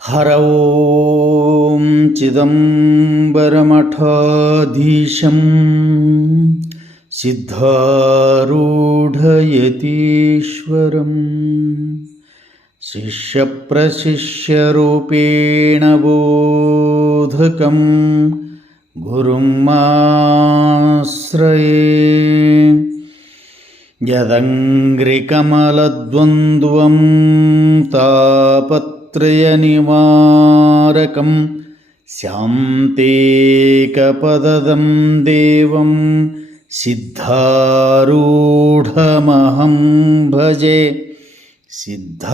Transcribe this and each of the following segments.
ಹರ ಓಂ ಚಿದಂಬರಮಠಾಧೀಶಂ ಸಿದ್ಧಾರೂಢಯತೀಶ್ವರಂ ಶಿಷ್ಯಪ್ರಶಿಷ್ಯರೂಪೇಣ ಬೋಧಕಂ ಗುರುಂ ಮಾಶ್ರಯೇ ಯದಂಘ್ರಿಕಮಲದ್ವಂದ್ವಂ ತಾಪತ್ರಯನಿವಾರಕಂ ಸ್ಯಾಂತೇಕಪದದಂ ದೇವಂ ಸಿದ್ಧಾರೂಢಮಹಂ ಭಜೆ ಸಿದ್ಧಾರೂಢಮಹಂ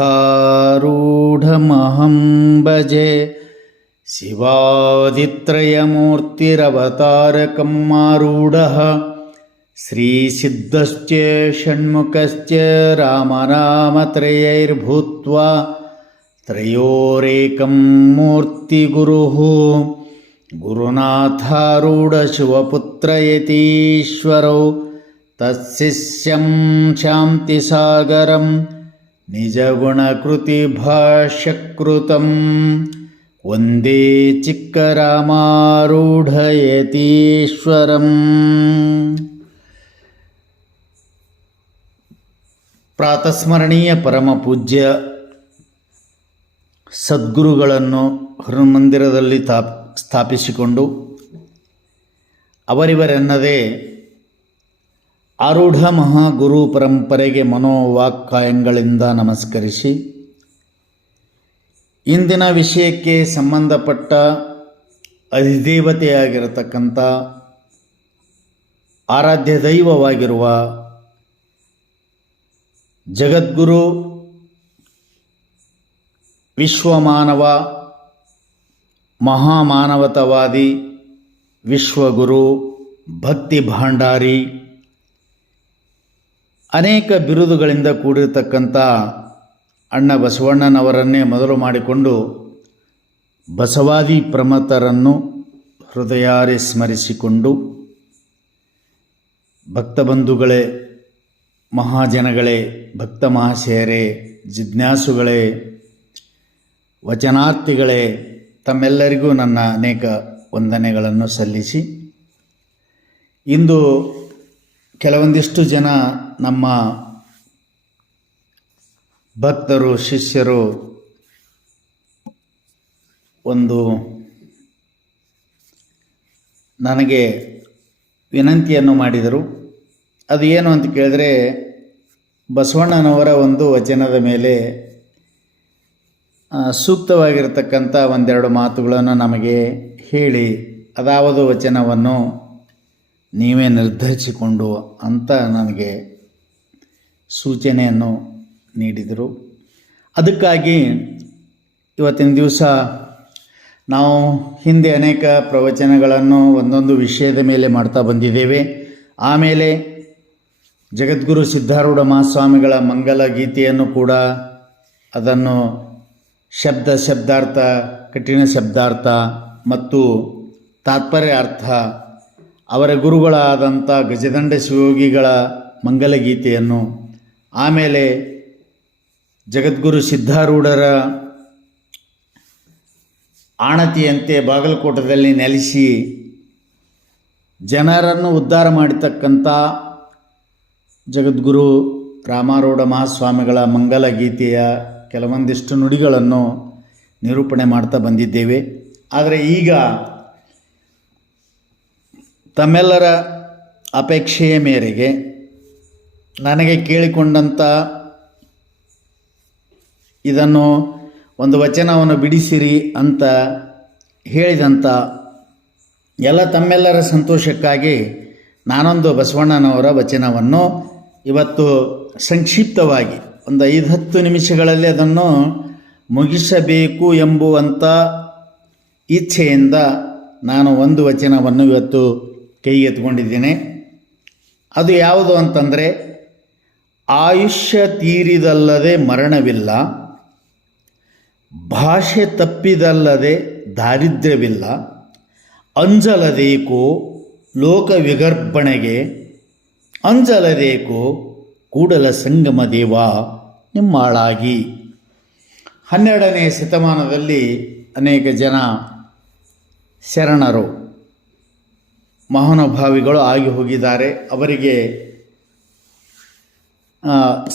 ಭಜೆ ಶಿವಾದಿತ್ರಯಮೂರ್ತಿರವತಾರಕಂ ಆರೂಢಃ ಶ್ರೀಸಿದ್ಧಶ್ಚ ಷಣ್ಮುಖಶ್ಚ ರಾಮನಾಮತ್ರಯೈರ್ಭೂತ್ವಾ ತ್ರಯೋರೇಕಂ ಮೂರ್ತಿಗುರುಃ ಗುರುನಾಥಾರೂಢಶಿವಪುತ್ರಯತೀಶ್ವರೌ ತತ್ಶಿಷ್ಯಂ ಶಾಂತಿಸಾಗರಂ ನಿಜಗುಣಕೃತಿಭಾಷ್ಯಕೃತಂ ವಂದೇ ಚಿಕ್ಕರಾಮಾರೂಢಯತೀಶ್ವರಂ. ಪ್ರಾತಸ್ಮರಣೀಯ ಪರಮ ಪೂಜ್ಯ ಸದ್ಗುರುಗಳನ್ನು ಹನುಮಂದಿರದಲ್ಲಿ ಸ್ಥಾಪಿಸಿಕೊಂಡು ಅವರಿವರೆನ್ನದೇ ಆರೂಢ ಮಹಾಗುರು ಪರಂಪರೆಗೆ ಮನೋವಾಕ್ಕಾಯಗಳಿಂದ ನಮಸ್ಕರಿಸಿ ಇಂದಿನ ವಿಷಯಕ್ಕೆ ಸಂಬಂಧಪಟ್ಟ ಅಧಿದೇವತೆಯಾಗಿರತಕ್ಕಂಥ ಆರಾಧ್ಯ ದೈವವಾಗಿರುವ ಜಗದ್ಗುರು ವಿಶ್ವಮಾನವ ಮಹಾಮಾನವತವಾದಿ ವಿಶ್ವಗುರು ಭಕ್ತಿ ಭಾಂಡಾರಿ ಅನೇಕ ಬಿರುದುಗಳಿಂದ ಕೂಡಿರತಕ್ಕಂಥ ಅಣ್ಣ ಬಸವಣ್ಣನವರನ್ನೇ ಮೊದಲು ಮಾಡಿಕೊಂಡು ಬಸವಾದಿ ಪ್ರಮತರನ್ನು ಹೃದಯಾರೆ ಸ್ಮರಿಸಿಕೊಂಡು ಭಕ್ತಬಂಧುಗಳೇ, ಮಹಾಜನಗಳೇ, ಭಕ್ತ ಮಹಾಶಯರೇ, ಜಿಜ್ಞಾಸುಗಳೇ, ವಚನಾರ್ಥಿಗಳೇ, ತಮ್ಮೆಲ್ಲರಿಗೂ ನನ್ನ ಅನೇಕ ವಂದನೆಗಳನ್ನು ಸಲ್ಲಿಸಿ ಇಂದು ಕೆಲವೊಂದಿಷ್ಟು ಜನ ನಮ್ಮ ಭಕ್ತರು ಶಿಷ್ಯರು ಒಂದು ನನಗೆ ವಿನಂತಿಯನ್ನು ಮಾಡಿದರು. ಅದು ಏನು ಅಂತ ಕೇಳಿದ್ರೆ, ಬಸವಣ್ಣನವರ ಒಂದು ವಚನದ ಮೇಲೆ ಸೂಕ್ತವಾಗಿರತಕ್ಕಂಥ ಒಂದೆರಡು ಮಾತುಗಳನ್ನು ನಮಗೆ ಹೇಳಿ ಅದಾವುದು ವಚನವನ್ನು ನೀವೇ ನಿರ್ಧರಿಸಿಕೊಂಡು ಅಂತ ನನಗೆ ಸೂಚನೆಯನ್ನು ನೀಡಿದರು. ಅದಕ್ಕಾಗಿ ಇವತ್ತಿನ ದಿವಸ ನಾವು ಹಿಂದೆ ಅನೇಕ ಪ್ರವಚನಗಳನ್ನು ಒಂದೊಂದು ವಿಷಯದ ಮೇಲೆ ಮಾಡ್ತಾ ಬಂದಿದ್ದೇವೆ. ಆಮೇಲೆ ಜಗದ್ಗುರು ಸಿದ್ಧಾರೂಢ ಮಹಾಸ್ವಾಮಿಗಳ ಮಂಗಲ ಗೀತೆಯನ್ನು ಕೂಡ ಅದನ್ನು ಶಬ್ದಾರ್ಥ, ಕಠಿಣ ಶಬ್ದಾರ್ಥ ಮತ್ತು ತಾತ್ಪರ್ಯ ಅರ್ಥ, ಅವರ ಗುರುಗಳಾದಂಥ ಗಜದಂಡ ಶಿವಯೋಗಿಗಳ ಮಂಗಲ ಗೀತೆಯನ್ನು, ಆಮೇಲೆ ಜಗದ್ಗುರು ಸಿದ್ಧಾರೂಢರ ಆಣತಿಯಂತೆ ಬಾಗಲಕೋಟದಲ್ಲಿ ನೆಲೆಸಿ ಜನರನ್ನು ಉದ್ಧಾರ ಮಾಡತಕ್ಕಂಥ ಜಗದ್ಗುರು ರಾಮಾರೂಢ ಮಹಾಸ್ವಾಮಿಗಳ ಮಂಗಲ ಗೀತೆಯ ಕೆಲವೊಂದಿಷ್ಟು ನುಡಿಗಳನ್ನು ನಿರೂಪಣೆ ಮಾಡ್ತಾ ಬಂದಿದ್ದೇವೆ. ಆದರೆ ಈಗ ತಮ್ಮೆಲ್ಲರ ಅಪೇಕ್ಷೆಯ ಮೇರೆಗೆ ನನಗೆ ಕೇಳಿಕೊಂಡಂಥ ಇದನ್ನು ಒಂದು ವಚನವನ್ನು ಬಿಡಿಸಿರಿ ಅಂತ ಹೇಳಿದಂಥ ಎಲ್ಲ ತಮ್ಮೆಲ್ಲರ ಸಂತೋಷಕ್ಕಾಗಿ ನಾನೊಂದು ಬಸವಣ್ಣನವರ ವಚನವನ್ನು ಇವತ್ತು ಸಂಕ್ಷಿಪ್ತವಾಗಿ ಒಂದು 5-10 ನಿಮಿಷಗಳಲ್ಲಿ ಅದನ್ನು ಮುಗಿಸಬೇಕು ಎಂಬುವಂಥ ಇಚ್ಛೆಯಿಂದ ನಾನು ಒಂದು ವಚನವನ್ನು ಇವತ್ತು ಕೈಗೆತ್ತಿಕೊಂಡಿದ್ದೇನೆ. ಅದು ಯಾವುದು ಅಂತಂದರೆ, ಆಯುಷ್ಯ ತೀರಿದಲ್ಲದೆ ಮರಣವಿಲ್ಲ, ಭಾಷೆ ತಪ್ಪಿದಲ್ಲದೆ ದಾರಿದ್ರ್ಯವಿಲ್ಲ, ಅಂಜಲದೇಕೋ ಲೋಕ ವಿಗರ್ಭಣೆಗೆ, ಅಂಜಲದೇಕೋ ಕೂಡಲ ಸಂಗಮ ದೇವ ನಿಮ್ಮಾಳಾಗಿ. 12ನೇ ಶತಮಾನದಲ್ಲಿ ಅನೇಕ ಜನ ಶರಣರು ಮಹಾನುಭಾವಿಗಳು ಆಗಿ ಹೋಗಿದ್ದಾರೆ. ಅವರಿಗೆ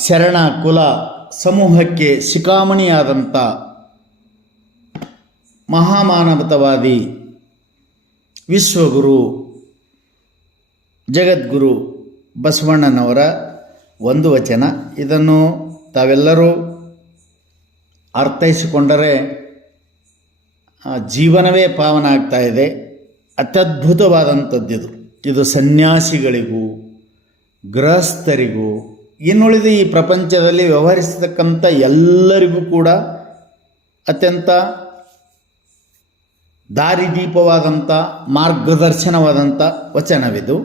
ಶರಣ ಕುಲ ಸಮೂಹಕ್ಕೆ ಶಿಖಾಮಣಿಯಾದಂಥ ಮಹಾಮಾನವತಾವಾದಿ ವಿಶ್ವಗುರು ಜಗದ್ಗುರು ಬಸವಣ್ಣನವರ ಒಂದು ವಚನ. ಇದನ್ನು ತಾವೆಲ್ಲರೂ ಅರ್ಥೈಸಿಕೊಂಡರೆ ಜೀವನವೇ ಪಾವನ ಆಗ್ತಾ ಇದೆ. ಅತ್ಯದ್ಭುತವಾದಂಥದ್ದು ಇದು ಸನ್ಯಾಸಿಗಳಿಗೂ ಗೃಹಸ್ಥರಿಗೂ ಇನ್ನುಳಿದ ಈ ಪ್ರಪಂಚದಲ್ಲಿ ವ್ಯವಹರಿಸತಕ್ಕಂಥ ಎಲ್ಲರಿಗೂ ಕೂಡ ಅತ್ಯಂತ ದಾರಿದೀಪವಾದಂಥ ಮಾರ್ಗದರ್ಶನವಾದಂಥ ವಚನವಿದು.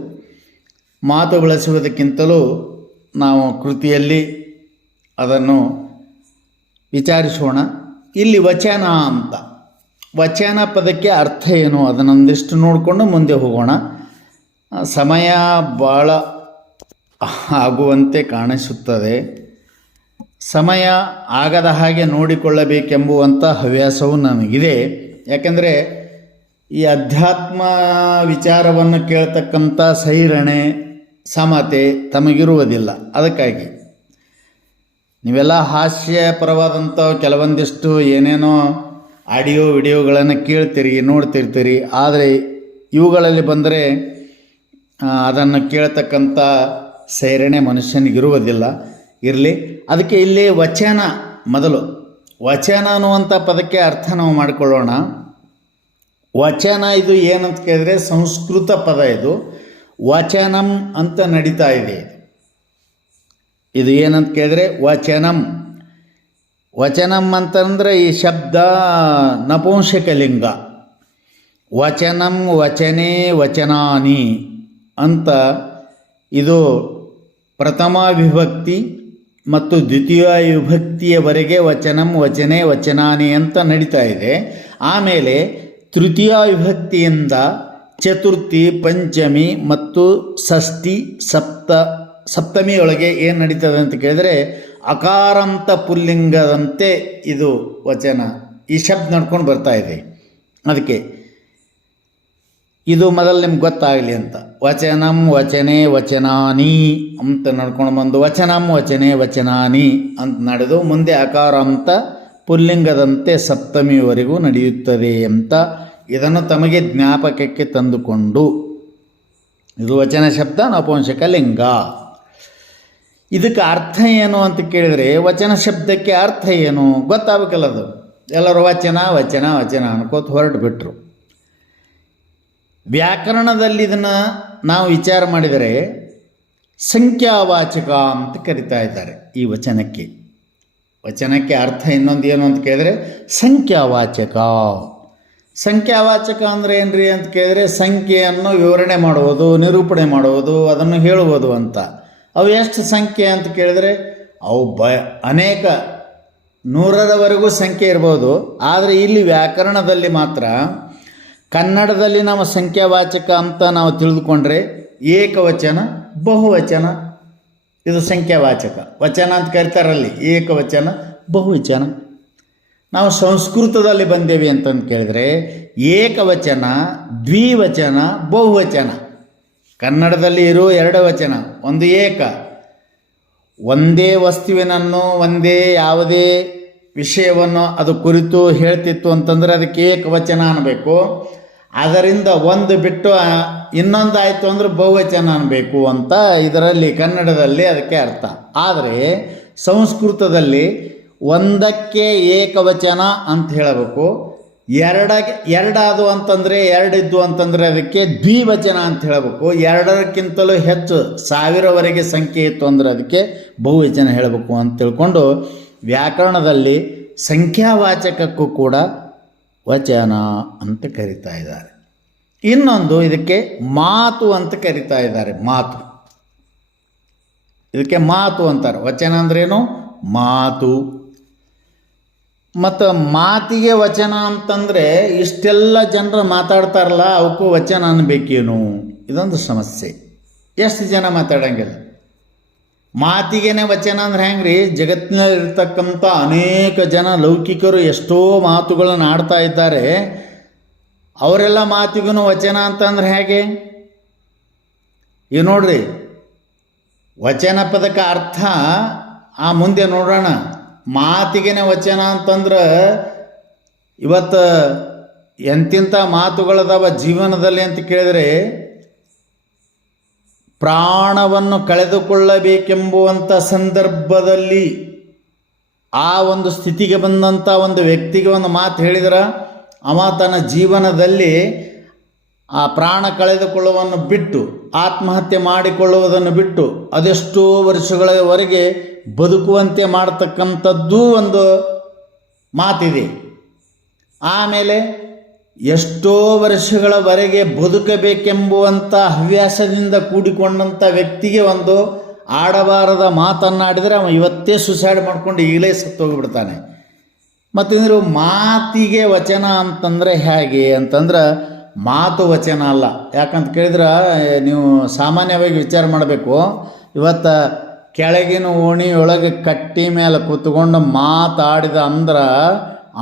ಮಾತು ಬಳಸುವುದಕ್ಕಿಂತಲೂ ನಾವು ಕೃತಿಯಲ್ಲಿ ಅದನ್ನು ವಿಚಾರಿಸೋಣ. ಇಲ್ಲಿ ವಚನ ಅಂತ, ವಚನ ಪದಕ್ಕೆ ಅರ್ಥ ಏನು ಅದನ್ನೊಂದಿಷ್ಟು ನೋಡಿಕೊಂಡು ಮುಂದೆ ಹೋಗೋಣ. ಸಮಯ ಭಾಳ ಆಗುವಂತೆ ಕಾಣಿಸುತ್ತದೆ. ಸಮಯ ಆಗದ ಹಾಗೆ ನೋಡಿಕೊಳ್ಳಬೇಕೆಂಬುವಂಥ ಹವ್ಯಾಸವು ನನಗಿದೆ. ಯಾಕೆಂದರೆ ಈ ಅಧ್ಯಾತ್ಮ ವಿಚಾರವನ್ನು ಕೇಳ್ತಕ್ಕಂಥ ಸೈರಣೆ ಸಮತೆ ತಮಗಿರುವುದಿಲ್ಲ. ಅದಕ್ಕಾಗಿ ನೀವೆಲ್ಲ ಹಾಸ್ಯಪರವಾದಂಥ ಕೆಲವೊಂದಿಷ್ಟು ಏನೇನೋ ಆಡಿಯೋ ವಿಡಿಯೋಗಳನ್ನು ಕೇಳ್ತೀರಿ, ನೋಡ್ತಿರ್ತೀರಿ. ಆದರೆ ಇವುಗಳಲ್ಲಿ ಬಂದರೆ ಅದನ್ನು ಕೇಳ್ತಕ್ಕಂಥ ಸೈರಣೆ ಮನುಷ್ಯನಿಗಿರುವುದಿಲ್ಲ. ಇರಲಿ, ಅದಕ್ಕೆ ಇಲ್ಲಿ ವಚನ ಮೊದಲು. ವಚನ ಅನ್ನುವಂಥ ಪದಕ್ಕೆ ಅರ್ಥ ನಾವು ಮಾಡಿಕೊಳ್ಳೋಣ. ವಚನ ಇದು ಏನಂತ ಕೇಳಿದ್ರೆ ಸಂಸ್ಕೃತ ಪದ. ಇದು ವಚನಂ ಅಂತ ನಡೀತಾ ಇದೆ. ಇದು ಏನಂತ ಕೇಳಿದ್ರೆ ವಚನಂ. ವಚನಂ ಅಂತಂದರೆ ಈ ಶಬ್ದ ನಪುಂಸಕಲಿಂಗ. ವಚನಂ ವಚನೆ ವಚನಾನಿ ಅಂತ ಇದು ಪ್ರಥಮ ವಿಭಕ್ತಿ ಮತ್ತು ದ್ವಿತೀಯ ವಿಭಕ್ತಿಯವರೆಗೆ ವಚನಂ ವಚನೆ ವಚನಾನಿ ಅಂತ ನಡೀತಾ ಇದೆ. ಆಮೇಲೆ ತೃತೀಯ ವಿಭಕ್ತಿಯಿಂದ ಚತುರ್ಥಿ, ಪಂಚಮಿ ಮತ್ತು ಷಷ್ಠಿ, ಸಪ್ತಮಿಯೊಳಗೆ ಏನು ನಡೀತದೆ ಅಂತ ಕೇಳಿದರೆ ಅಕಾರಾಂತ ಪುಲ್ಲಿಂಗದಂತೆ ಇದು ವಚನ, ಈ ಶಬ್ದ ನಡ್ಕೊಂಡು ಬರ್ತಾ ಇದೆ. ಅದಕ್ಕೆ ಇದು ಮೊದಲು ನಿಮ್ಗೆ ಗೊತ್ತಾಗಲಿ ಅಂತ ವಚನಂ ವಚನೆ ವಚನಾನಿ ಅಂತ ನಡ್ಕೊಂಡು ಬಂದು ವಚನಂ ವಚನೆ ವಚನಾನಿ ಅಂತ ನಡೆದು ಮುಂದೆ ಅಕಾರಾಂತ ಪುಲ್ಲಿಂಗದಂತೆ ಸಪ್ತಮಿಯವರೆಗೂ ನಡೆಯುತ್ತದೆ ಅಂತ ಇದನ್ನು ತಮಗೆ ಜ್ಞಾಪಕಕ್ಕೆ ತಂದುಕೊಂಡು ಇದು ವಚನ ಶಬ್ದ ನಪುಂಸಕ ಲಿಂಗ. ಇದಕ್ಕೆ ಅರ್ಥ ಏನು ಅಂತ ಕೇಳಿದರೆ ವಚನ ಶಬ್ದಕ್ಕೆ ಅರ್ಥ ಏನು ಗೊತ್ತಾಗಬೇಕಲ್ಲ. ಅದು ಎಲ್ಲರೂ ವಚನ ವಚನ ವಚನ ಅನ್ಕೋತ ಹೊರಟು ಬಿಟ್ಟರು. ವ್ಯಾಕರಣದಲ್ಲಿ ಇದನ್ನು ನಾವು ವಿಚಾರ ಮಾಡಿದರೆ ಸಂಖ್ಯಾವಾಚಕ ಅಂತ ಕರಿತಾ ಇದ್ದಾರೆ ಈ ವಚನಕ್ಕೆ. ವಚನಕ್ಕೆ ಅರ್ಥ ಇನ್ನೊಂದು ಏನು ಅಂತ ಕೇಳಿದರೆ ಸಂಖ್ಯಾವಾಚಕ. ಸಂಖ್ಯಾವಾಚಕ ಅಂದರೆ ಏನ್ರಿ ಅಂತ ಕೇಳಿದರೆ ಸಂಖ್ಯೆಯನ್ನು ವಿವರಣೆ ಮಾಡುವುದು, ನಿರೂಪಣೆ ಮಾಡುವುದು, ಅದನ್ನು ಹೇಳುವುದು ಅಂತ. ಅವು ಎಷ್ಟು ಸಂಖ್ಯೆ ಅಂತ ಕೇಳಿದರೆ ಅವು ಅನೇಕ 100ರವರೆಗೂ ಸಂಖ್ಯೆ ಇರ್ಬೋದು. ಆದರೆ ಇಲ್ಲಿ ವ್ಯಾಕರಣದಲ್ಲಿ ಮಾತ್ರ ಕನ್ನಡದಲ್ಲಿ ನಾವು ಸಂಖ್ಯಾವಾಚಕ ಅಂತ ನಾವು ತಿಳಿದುಕೊಂಡ್ರೆ ಏಕವಚನ ಬಹುವಚನ ಇದು ಸಂಖ್ಯಾವಾಚಕ. ವಚನ ಅಂತ ಕರಿತಾರಲ್ಲಿ ಏಕವಚನ ಬಹುವಚನ. ನಾವು ಸಂಸ್ಕೃತದಲ್ಲಿ ಬಂದೇವಿ ಅಂತಂದು ಕೇಳಿದರೆ ಏಕವಚನ ದ್ವಿವಚನ ಬಹುವಚನ. ಕನ್ನಡದಲ್ಲಿ ಇರೋ 2 ವಚನ, ಒಂದು ಏಕ, ಒಂದೇ ವಸ್ತುವಿನನ್ನು ಒಂದೇ ಯಾವುದೇ ವಿಷಯವನ್ನು ಅದು ಕುರಿತು ಹೇಳ್ತಿತ್ತು ಅಂತಂದರೆ ಅದಕ್ಕೆ ಏಕವಚನ ಅನ್ನಬೇಕು. ಅದರಿಂದ ಒಂದು ಬಿಟ್ಟು ಇನ್ನೊಂದು ಆಯಿತು ಅಂದರೆ ಬಹುವಚನ ಅನ್ನಬೇಕು ಅಂತ ಇದರಲ್ಲಿ ಕನ್ನಡದಲ್ಲಿ ಅದಕ್ಕೆ ಅರ್ಥ. ಆದರೆ ಸಂಸ್ಕೃತದಲ್ಲಿ ಒಂದಕ್ಕೆ ಏಕವಚನ ಅಂತ ಹೇಳಬೇಕು. ಎರಡಾದು ಅಂತಂದರೆ 2 ಇದ್ದು ಅಂತಂದರೆ ಅದಕ್ಕೆ ದ್ವಿವಚನ ಅಂತ ಹೇಳಬೇಕು. 2ಕ್ಕಿಂತಲೂ ಹೆಚ್ಚು 1000ವರೆಗೆ ಸಂಖ್ಯೆ ಇತ್ತು ಅಂದರೆ ಅದಕ್ಕೆ ಬಹುವಚನ ಹೇಳಬೇಕು ಅಂತ ತಿಳ್ಕೊಂಡು ವ್ಯಾಕರಣದಲ್ಲಿ ಸಂಖ್ಯಾವಾಚಕಕ್ಕೂ ಕೂಡ ವಚನ ಅಂತ ಕರಿತಾ ಇದ್ದಾರೆ. ಇನ್ನೊಂದು ಇದಕ್ಕೆ ಮಾತು ಅಂತ ಕರಿತಾ ಇದ್ದಾರೆ. ಮಾತು, ಇದಕ್ಕೆ ಮಾತು ಅಂತಾರೆ. ವಚನ ಅಂದ್ರೇನು? ಮಾತು. ಮತ್ತು ಮಾತಿಗೆ ವಚನ ಅಂತಂದರೆ ಇಷ್ಟೆಲ್ಲ ಜನರು ಮಾತಾಡ್ತಾರಲ್ಲ ಅವಕ್ಕೂ ವಚನ ಅನ್ಬೇಕೇನು? ಇದೊಂದು ಸಮಸ್ಯೆ. ಎಷ್ಟು ಜನ ಮಾತಾಡೋಂಗಿಲ್ಲ. ಮಾತಿಗೇನೆ ವಚನ ಅಂದ್ರೆ ಹೆಂಗ್ರಿ, ಜಗತ್ತಿನಲ್ಲಿರ್ತಕ್ಕಂಥ ಅನೇಕ ಜನ ಲೌಕಿಕರು ಎಷ್ಟೋ ಮಾತುಗಳನ್ನು ಆಡ್ತಾ ಇದ್ದಾರೆ. ಅವರೆಲ್ಲ ಮಾತಿಗೂ ವಚನ ಅಂತಂದ್ರೆ ಹೇಗೆ? ಈಗ ನೋಡ್ರಿ, ವಚನ ಪದಕ ಅರ್ಥ ಮುಂದೆ ನೋಡೋಣ. ಮಾತಿಗೇನೆ ವಚನ ಅಂತಂದ್ರೆ ಇವತ್ತು ಎಂತಿಂಥ ಮಾತುಗಳದಾವ ಜೀವನದಲ್ಲಿ ಅಂತ ಕೇಳಿದರೆ, ಪ್ರಾಣವನ್ನು ಕಳೆದುಕೊಳ್ಳಬೇಕೆಂಬುವಂಥ ಸಂದರ್ಭದಲ್ಲಿ ಆ ಒಂದು ಸ್ಥಿತಿಗೆ ಬಂದಂಥ ಒಂದು ವ್ಯಕ್ತಿಗೆ ಒಂದು ಮಾತು ಹೇಳಿದ್ರೆ ಅವ ತನ್ನ ಜೀವನದಲ್ಲಿ ಆ ಪ್ರಾಣ ಕಳೆದುಕೊಳ್ಳುವುದನ್ನು ಬಿಟ್ಟು ಆತ್ಮಹತ್ಯೆ ಮಾಡಿಕೊಳ್ಳುವುದನ್ನು ಬಿಟ್ಟು ಅದೆಷ್ಟೋ ವರ್ಷಗಳವರೆಗೆ ಬದುಕುವಂತೆ ಮಾಡತಕ್ಕಂಥದ್ದು ಒಂದು ಮಾತಿದೆ. ಆಮೇಲೆ ಎಷ್ಟೋ ವರ್ಷಗಳವರೆಗೆ ಬದುಕಬೇಕೆಂಬುವಂಥ ಹವ್ಯಾಸದಿಂದ ಕೂಡಿಕೊಂಡಂಥ ವ್ಯಕ್ತಿಗೆ ಒಂದು ಆಡಬಾರದ ಮಾತನ್ನಾಡಿದರೆ ಅವ ಇವತ್ತೇ ಸುಸೈಡ್ ಮಾಡ್ಕೊಂಡು ಈಗಲೇ ಸತ್ತೋಗಿಬಿಡ್ತಾನೆ. ಮತ್ತಂದ್ರೆ ಮಾತಿಗೆ ವಚನ ಅಂತಂದರೆ ಹೇಗೆ ಅಂತಂದ್ರೆ, ಮಾತು ವಚನ ಅಲ್ಲ. ಯಾಕಂತ ಕೇಳಿದ್ರೆ ನೀವು ಸಾಮಾನ್ಯವಾಗಿ ವಿಚಾರ ಮಾಡಬೇಕು. ಇವತ್ತು ಕೆಳಗಿನ ಓಣಿಯೊಳಗೆ ಕಟ್ಟಿ ಮೇಲೆ ಕೂತ್ಕೊಂಡು ಮಾತಾಡಿದ ಅಂದ್ರೆ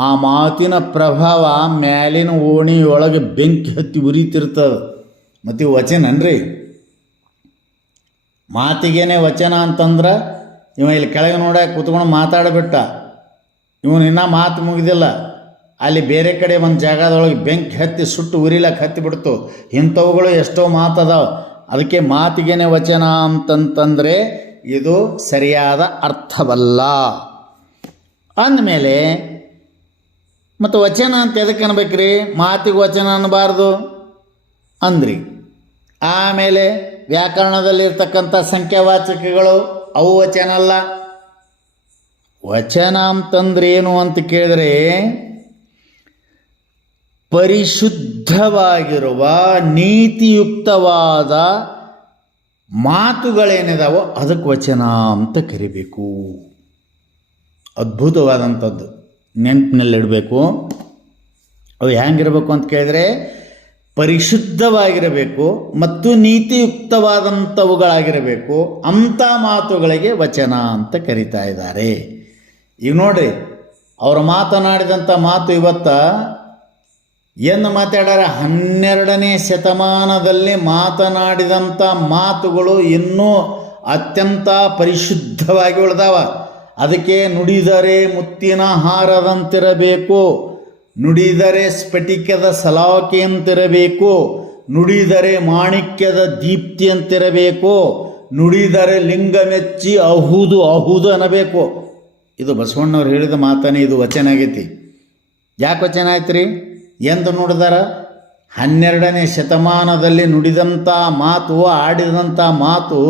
ಆ ಮಾತಿನ ಪ್ರಭಾವ ಮೇಲಿನ ಓಣಿಯೊಳಗೆ ಬೆಂಕಿ ಹತ್ತಿ ಉರಿತಿರ್ತದೆ. ಮತ್ತು ಇವು ವಚನ ಅನ್ರಿ. ಮಾತಿಗೇನೆ ವಚನ ಅಂತಂದ್ರೆ ಇವ ಇಲ್ಲಿ ಕೆಳಗೆ ನೋಡಕ್ಕೆ ಕೂತ್ಕೊಂಡು ಮಾತಾಡಿಬಿಟ್ಟ, ಇವನು ಇನ್ನೂ ಮಾತು ಮುಗಿದಿಲ್ಲ, ಅಲ್ಲಿ ಬೇರೆ ಕಡೆ ಒಂದು ಜಾಗದೊಳಗೆ ಬೆಂಕಿ ಹತ್ತಿ ಸುಟ್ಟು ಉರಿಲಕ್ಕೆ ಹತ್ತಿಬಿಡ್ತು. ಇಂಥವುಗಳು ಎಷ್ಟೋ ಮಾತದಾವ. ಅದಕ್ಕೆ ಮಾತಿಗೇನೆ ವಚನ ಅಂತಂತಂದರೆ ಇದು ಸರಿಯಾದ ಅರ್ಥವಲ್ಲ. ಅಂದಮೇಲೆ ಮತ್ತು ವಚನ ಅಂತ ಎದಕ್ಕೆ ಅನ್ಬೇಕ್ರಿ? ಮಾತಿಗೆ ವಚನ ಅನ್ನಬಾರ್ದು ಅಂದ್ರಿ. ಆಮೇಲೆ ವ್ಯಾಕರಣದಲ್ಲಿರ್ತಕ್ಕಂಥ ಸಂಖ್ಯಾವಾಚಕಗಳು ಅವು ವಚನ ಅಲ್ಲ. ವಚನ ಅಂತಂದ್ರೇನು ಅಂತ ಕೇಳಿದ್ರೆ, ಪರಿಶುದ್ಧವಾಗಿರುವ ನೀತಿಯುಕ್ತವಾದ ಮಾತುಗಳೇನಿದಾವೋ ಅದಕ್ಕೆ ವಚನ ಅಂತ ಕರಿಬೇಕು. ಅದ್ಭುತವಾದಂಥದ್ದು ನೆನಪಿನಲ್ಲಿಡಬೇಕು. ಅವು ಹೆಂಗಿರಬೇಕು ಅಂತ ಕೇಳಿದರೆ, ಪರಿಶುದ್ಧವಾಗಿರಬೇಕು ಮತ್ತು ನೀತಿಯುಕ್ತವಾದಂಥವುಗಳಾಗಿರಬೇಕು. ಅಂಥ ಮಾತುಗಳಿಗೆ ವಚನ ಅಂತ ಕರೀತಾ ಇದ್ದಾರೆ. ಈಗ ನೋಡ್ರಿ, ಅವರು ಮಾತನಾಡಿದಂಥ ಮಾತು ಇವತ್ತು ಏನು ಮಾತಾಡ್ಯಾರ? 12ನೇ ಶತಮಾನದಲ್ಲಿ ಮಾತನಾಡಿದಂಥ ಮಾತುಗಳು ಇನ್ನೂ ಅತ್ಯಂತ ಪರಿಶುದ್ಧವಾಗಿ ಉಳಿದಾವ. ಅದಕ್ಕೆ ನುಡಿದರೆ ಮುತ್ತಿನ ಹಾರದಂತಿರಬೇಕು, ನುಡಿದರೆ ಸ್ಫಟಿಕದ ಸಲಾಕೆಯಂತಿರಬೇಕು, ನುಡಿದರೆ ಮಾಣಿಕ್ಯದ ದೀಪ್ತಿಯಂತಿರಬೇಕು, ನುಡಿದರೆ ಲಿಂಗ ಮೆಚ್ಚಿ ಅಹುದು ಅಹುದು ಅನ್ನಬೇಕು. ಇದು ಬಸವಣ್ಣವ್ರು ಹೇಳಿದ ಮಾತನೇ ಇದು ವಚನ ಆಗೈತಿ. ಯಾಕೆ ವಚನ ಆಯ್ತು ರೀ? ಎಂದು ನೋಡಿದಾರ 12ನೇ ಶತಮಾನದಲ್ಲಿ ನುಡಿದಂಥ ಮಾತು, ಆಡಿದಂಥ ಮಾತು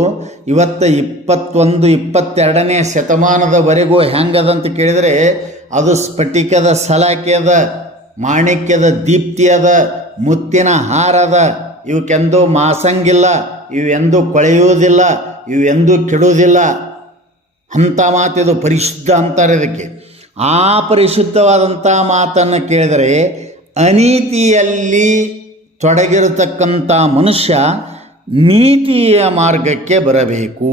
ಇವತ್ತು 21, 22ನೇ ಶತಮಾನದವರೆಗೂ ಹೆಂಗದಂತ ಕೇಳಿದರೆ, ಅದು ಸ್ಫಟಿಕದ ಸಲಾಕೆಯದ, ಮಾಣಿಕ್ಯದ ದೀಪ್ತಿಯದ, ಮುತ್ತಿನ ಹಾರದ. ಇವಕ್ಕೆಂದೂ ಮಾಸಂಗಿಲ್ಲ, ಇವೆಂದೂ ಕೊಳೆಯುವುದಿಲ್ಲ, ಇವೆಂದೂ ಕೆಡುವುದಿಲ್ಲ. ಅಂಥ ಮಾತಿದು ಪರಿಶುದ್ಧ ಅಂತಾರೆ ಇದಕ್ಕೆ. ಆ ಪರಿಶುದ್ಧವಾದಂಥ ಮಾತನ್ನು ಕೇಳಿದರೆ ಅನೀತಿಯಲ್ಲಿ ತೊಡಗಿರತಕ್ಕಂಥ ಮನುಷ್ಯ ನೀತಿಯ ಮಾರ್ಗಕ್ಕೆ ಬರಬೇಕು.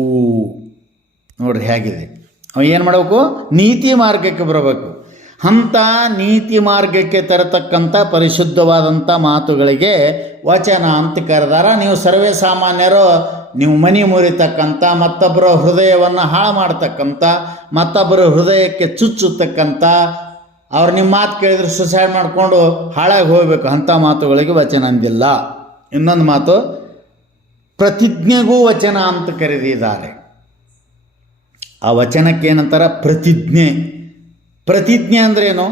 ನೋಡ್ರಿ ಹೇಗಿದೆ, ಅವ ಏನು ಮಾಡಬೇಕು? ನೀತಿ ಮಾರ್ಗಕ್ಕೆ ಬರಬೇಕು. ಅಂಥ ನೀತಿ ಮಾರ್ಗಕ್ಕೆ ತರತಕ್ಕಂಥ ಪರಿಶುದ್ಧವಾದಂಥ ಮಾತುಗಳಿಗೆ ವಚನ ಅಂತ ಕರೆದಾರ. ನೀವು ಸರ್ವೇ ಸಾಮಾನ್ಯರು ನೀವು ಮನೆ ಮುರಿತಕ್ಕಂಥ, ಮತ್ತೊಬ್ಬರ ಹೃದಯವನ್ನು ಹಾಳು ಮಾಡ್ತಕ್ಕಂಥ, ಮತ್ತೊಬ್ಬರ ಹೃದಯಕ್ಕೆ ಚುಚ್ಚುತ್ತಕ್ಕಂಥ, ಅವ್ರು ನಿಮ್ಮ ಮಾತು ಕೇಳಿದ್ರೆ ಸುಸೈಡ್ ಮಾಡಿಕೊಂಡು ಹಾಳಾಗಿ ಹೋಗಬೇಕು. ಅಂಥ ಮಾತುಗಳಿಗೆ ವಚನ ಅಂದಿಲ್ಲ. ಇನ್ನೊಂದು ಮಾತು, ಪ್ರತಿಜ್ಞೆಗೂ ವಚನ ಅಂತ ಕರೆದಿದ್ದಾರೆ. ಆ ವಚನಕ್ಕೆ ಏನಂತಾರೆ? ಪ್ರತಿಜ್ಞೆ. ಪ್ರತಿಜ್ಞೆ ಅಂದ್ರೇನು?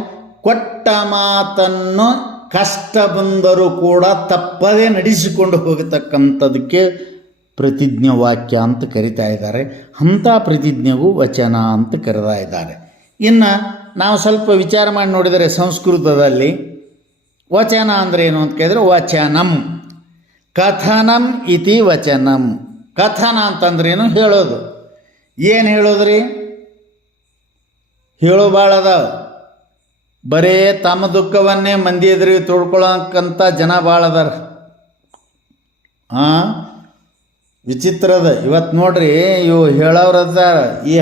ಕೊಟ್ಟ ಮಾತನ್ನು ಕಷ್ಟ ಬಂದರೂ ಕೂಡ ತಪ್ಪದೇ ನಡೆಸಿಕೊಂಡು ಹೋಗತಕ್ಕಂಥದಕ್ಕೆ ಪ್ರತಿಜ್ಞೆ ವಾಕ್ಯ ಅಂತ ಕರಿತಾ ಇದ್ದಾರೆ. ಅಂಥ ಪ್ರತಿಜ್ಞೆಗೂ ವಚನ ಅಂತ ಕರೆತಾ ಇದ್ದಾರೆ. ಇನ್ನು ನಾವು ಸ್ವಲ್ಪ ವಿಚಾರ ಮಾಡಿ ನೋಡಿದರೆ ಸಂಸ್ಕೃತದಲ್ಲಿ ವಚನ ಅಂದರೆ ಏನು ಅಂತ ಕೇಳಿದ್ರೆ, ವಚನಂ ಕಥನಂ ಇತಿ ವಚನಂ. ಕಥನ ಅಂತಂದ್ರೇನು? ಹೇಳೋದು. ಏನು ಹೇಳೋದ್ರಿ? ಹೇಳೋ ಭಾಳ ಅದಾವ. ಬರೇ ತಮ್ಮ ದುಃಖವನ್ನೇ ಮಂದಿ ಎದುರಿಗೆ ತೋಡ್ಕೊಳ್ಳೋಕ್ಕಂಥ ಜನ ಭಾಳ ಅದಾರ. ವಿಚಿತ್ರದ. ಇವತ್ತು ನೋಡ್ರಿ ಇವು ಹೇಳೋರದ ಈ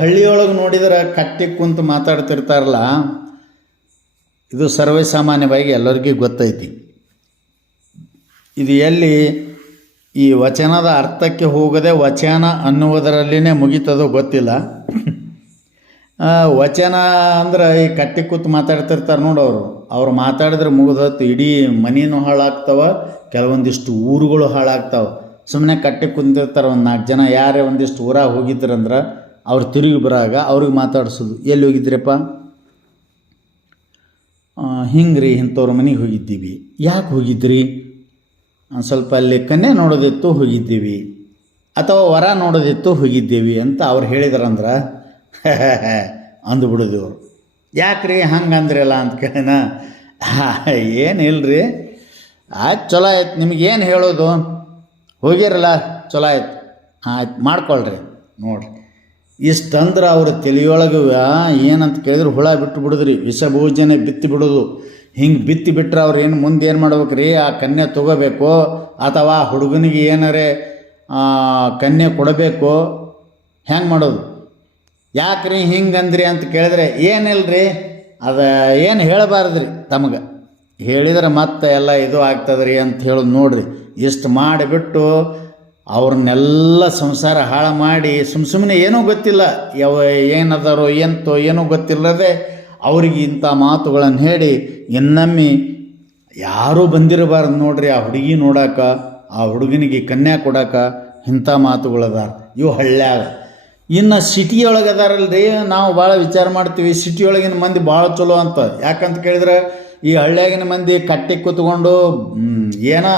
ಹಳ್ಳಿಯೊಳಗೆ ನೋಡಿದ್ರೆ ಕಟ್ಟಿ ಕುಂತು ಮಾತಾಡ್ತಿರ್ತಾರಲ್ಲ, ಇದು ಸರ್ವೇ ಸಾಮಾನ್ಯವಾಗಿ ಎಲ್ಲರಿಗೂ ಗೊತ್ತೈತಿ. ಇದು ಎಲ್ಲಿ ಈ ವಚನದ ಅರ್ಥಕ್ಕೆ ಹೋಗದೆ ವಚನ ಅನ್ನುವುದರಲ್ಲಿನೇ ಮುಗಿತದೋ ಗೊತ್ತಿಲ್ಲ. ವಚನ ಅಂದ್ರೆ ಈ ಕಟ್ಟಿ ಕೂತು ಮಾತಾಡ್ತಿರ್ತಾರೆ ನೋಡೋರು, ಅವ್ರು ಮಾತಾಡಿದ್ರೆ ಮುಗಿದತ್ತು ಇಡೀ ಮನೆಯೂ ಹಾಳಾಗ್ತಾವ, ಕೆಲವೊಂದಿಷ್ಟು ಊರುಗಳು ಹಾಳಾಗ್ತಾವೆ. ಸುಮ್ಮನೆ ಕಟ್ಟಿ ಕುಂತಿರ್ತಾರೆ ಒಂದು 4 ಜನ, ಯಾರೇ ಒಂದಿಷ್ಟು ಊರಾಗ ಹೋಗಿದ್ರಂದ್ರೆ ಅವ್ರು ತಿರುಗಿ ಬರಾಗ ಅವ್ರಿಗೆ ಮಾತಾಡ್ಸೋದು, ಎಲ್ಲಿ ಹೋಗಿದ್ರಪ್ಪ, ಹಿಂಗೆ ರೀ ಇಂಥವ್ರ ಮನೆಗೆ ಹೋಗಿದ್ದೀವಿ. ಯಾಕೆ ಹೋಗಿದ್ರಿ? ಸ್ವಲ್ಪ ಅಲ್ಲಿ ಕನ್ಯೆ ನೋಡೋದಿತ್ತು ಹೋಗಿದ್ದೀವಿ, ಅಥವಾ ವರ ನೋಡೋದಿತ್ತು ಹೋಗಿದ್ದೀವಿ ಅಂತ ಅವ್ರು ಹೇಳಿದ್ರಂದ್ರೆ ಅಂದುಬಿಡೋದು ಇವರು. ಯಾಕೆ ರೀ ಹಂಗೆ ಅಂದ್ರಲ್ಲ ಅಂತ ಕೇಳಿನ, ಏನಿಲ್ಲ ರೀ, ಆಯ್ತು ಚಲೋ ಆಯ್ತು, ನಿಮಗೇನು ಹೇಳೋದು, ಹೋಗಿರಲ್ಲ ಚಲೋ ಆಯ್ತು, ಆಯ್ತು ಮಾಡ್ಕೊಳ್ರಿ. ನೋಡಿರಿ ಇಷ್ಟಂದ್ರೆ ಅವ್ರ ತಲೆಯೊಳಗೆ ಏನಂತ ಕೇಳಿದ್ರೆ ಹುಳ ಬಿಟ್ಟು ಬಿಡೋದ್ರಿ, ವಿಷಭೋಜನೆ ಬಿತ್ತಿ ಬಿಡೋದು. ಹಿಂಗೆ ಬಿತ್ತಿ ಬಿಟ್ರೆ ಅವ್ರು ಏನು ಮುಂದೆ ಏನು ಮಾಡ್ಬೇಕು ರೀ, ಆ ಕನ್ಯೆ ತೊಗೋಬೇಕು ಅಥವಾ ಹುಡುಗನಿಗೆ ಏನಾರೇ ಕನ್ಯೆ ಕೊಡಬೇಕು, ಹೆಂಗೆ ಮಾಡೋದು? ಯಾಕೆ ರೀ ಹಿಂಗೆ ಅಂದ್ರಿ ಅಂತ ಕೇಳಿದ್ರೆ ಏನಿಲ್ಲ ರೀ, ಅದು ಏನು ಹೇಳಬಾರ್ದ್ರಿ, ತಮಗೆ ಹೇಳಿದ್ರೆ ಮತ್ತೆ ಎಲ್ಲ ಇದು ಆಗ್ತದ್ರಿ ಅಂತ ಹೇಳೋದು. ನೋಡಿರಿ ಇಷ್ಟು ಮಾಡಿಬಿಟ್ಟು ಅವ್ರನ್ನೆಲ್ಲ ಸಂಸಾರ ಹಾಳು ಮಾಡಿ ಸುಮ್ಮನೆ ಏನೂ ಗೊತ್ತಿಲ್ಲ ಏನದಾರೋ ಎಂತೋ ಏನೂ ಗೊತ್ತಿಲ್ಲದೆ ಅವ್ರಿಗೆ ಇಂಥ ಮಾತುಗಳನ್ನು ಹೇಳಿ ಇನ್ನೊಮ್ಮೆ ಯಾರೂ ಬಂದಿರಬಾರ್ದು ನೋಡ್ರಿ ಆ ಹುಡುಗಿ ನೋಡಾಕ, ಆ ಹುಡುಗನಿಗೆ ಕನ್ಯಾ ಕೊಡಾಕ. ಇಂಥ ಮಾತುಗಳದಾರ ಇವು ಹಳ್ಳ್ಯಾಗ. ಇನ್ನು ಸಿಟಿಯೊಳಗೆ ಅದಾರಲ್ರಿ, ನಾವು ಭಾಳ ವಿಚಾರ ಮಾಡ್ತೀವಿ ಸಿಟಿಯೊಳಗಿನ ಮಂದಿ ಭಾಳ ಚಲೋ ಅಂತ. ಯಾಕಂತ ಕೇಳಿದ್ರೆ ಈ ಹಳ್ಳಿಯಾಗಿನ ಮಂದಿ ಕಟ್ಟಿ ಕೂತ್ಕೊಂಡು ಏನೋ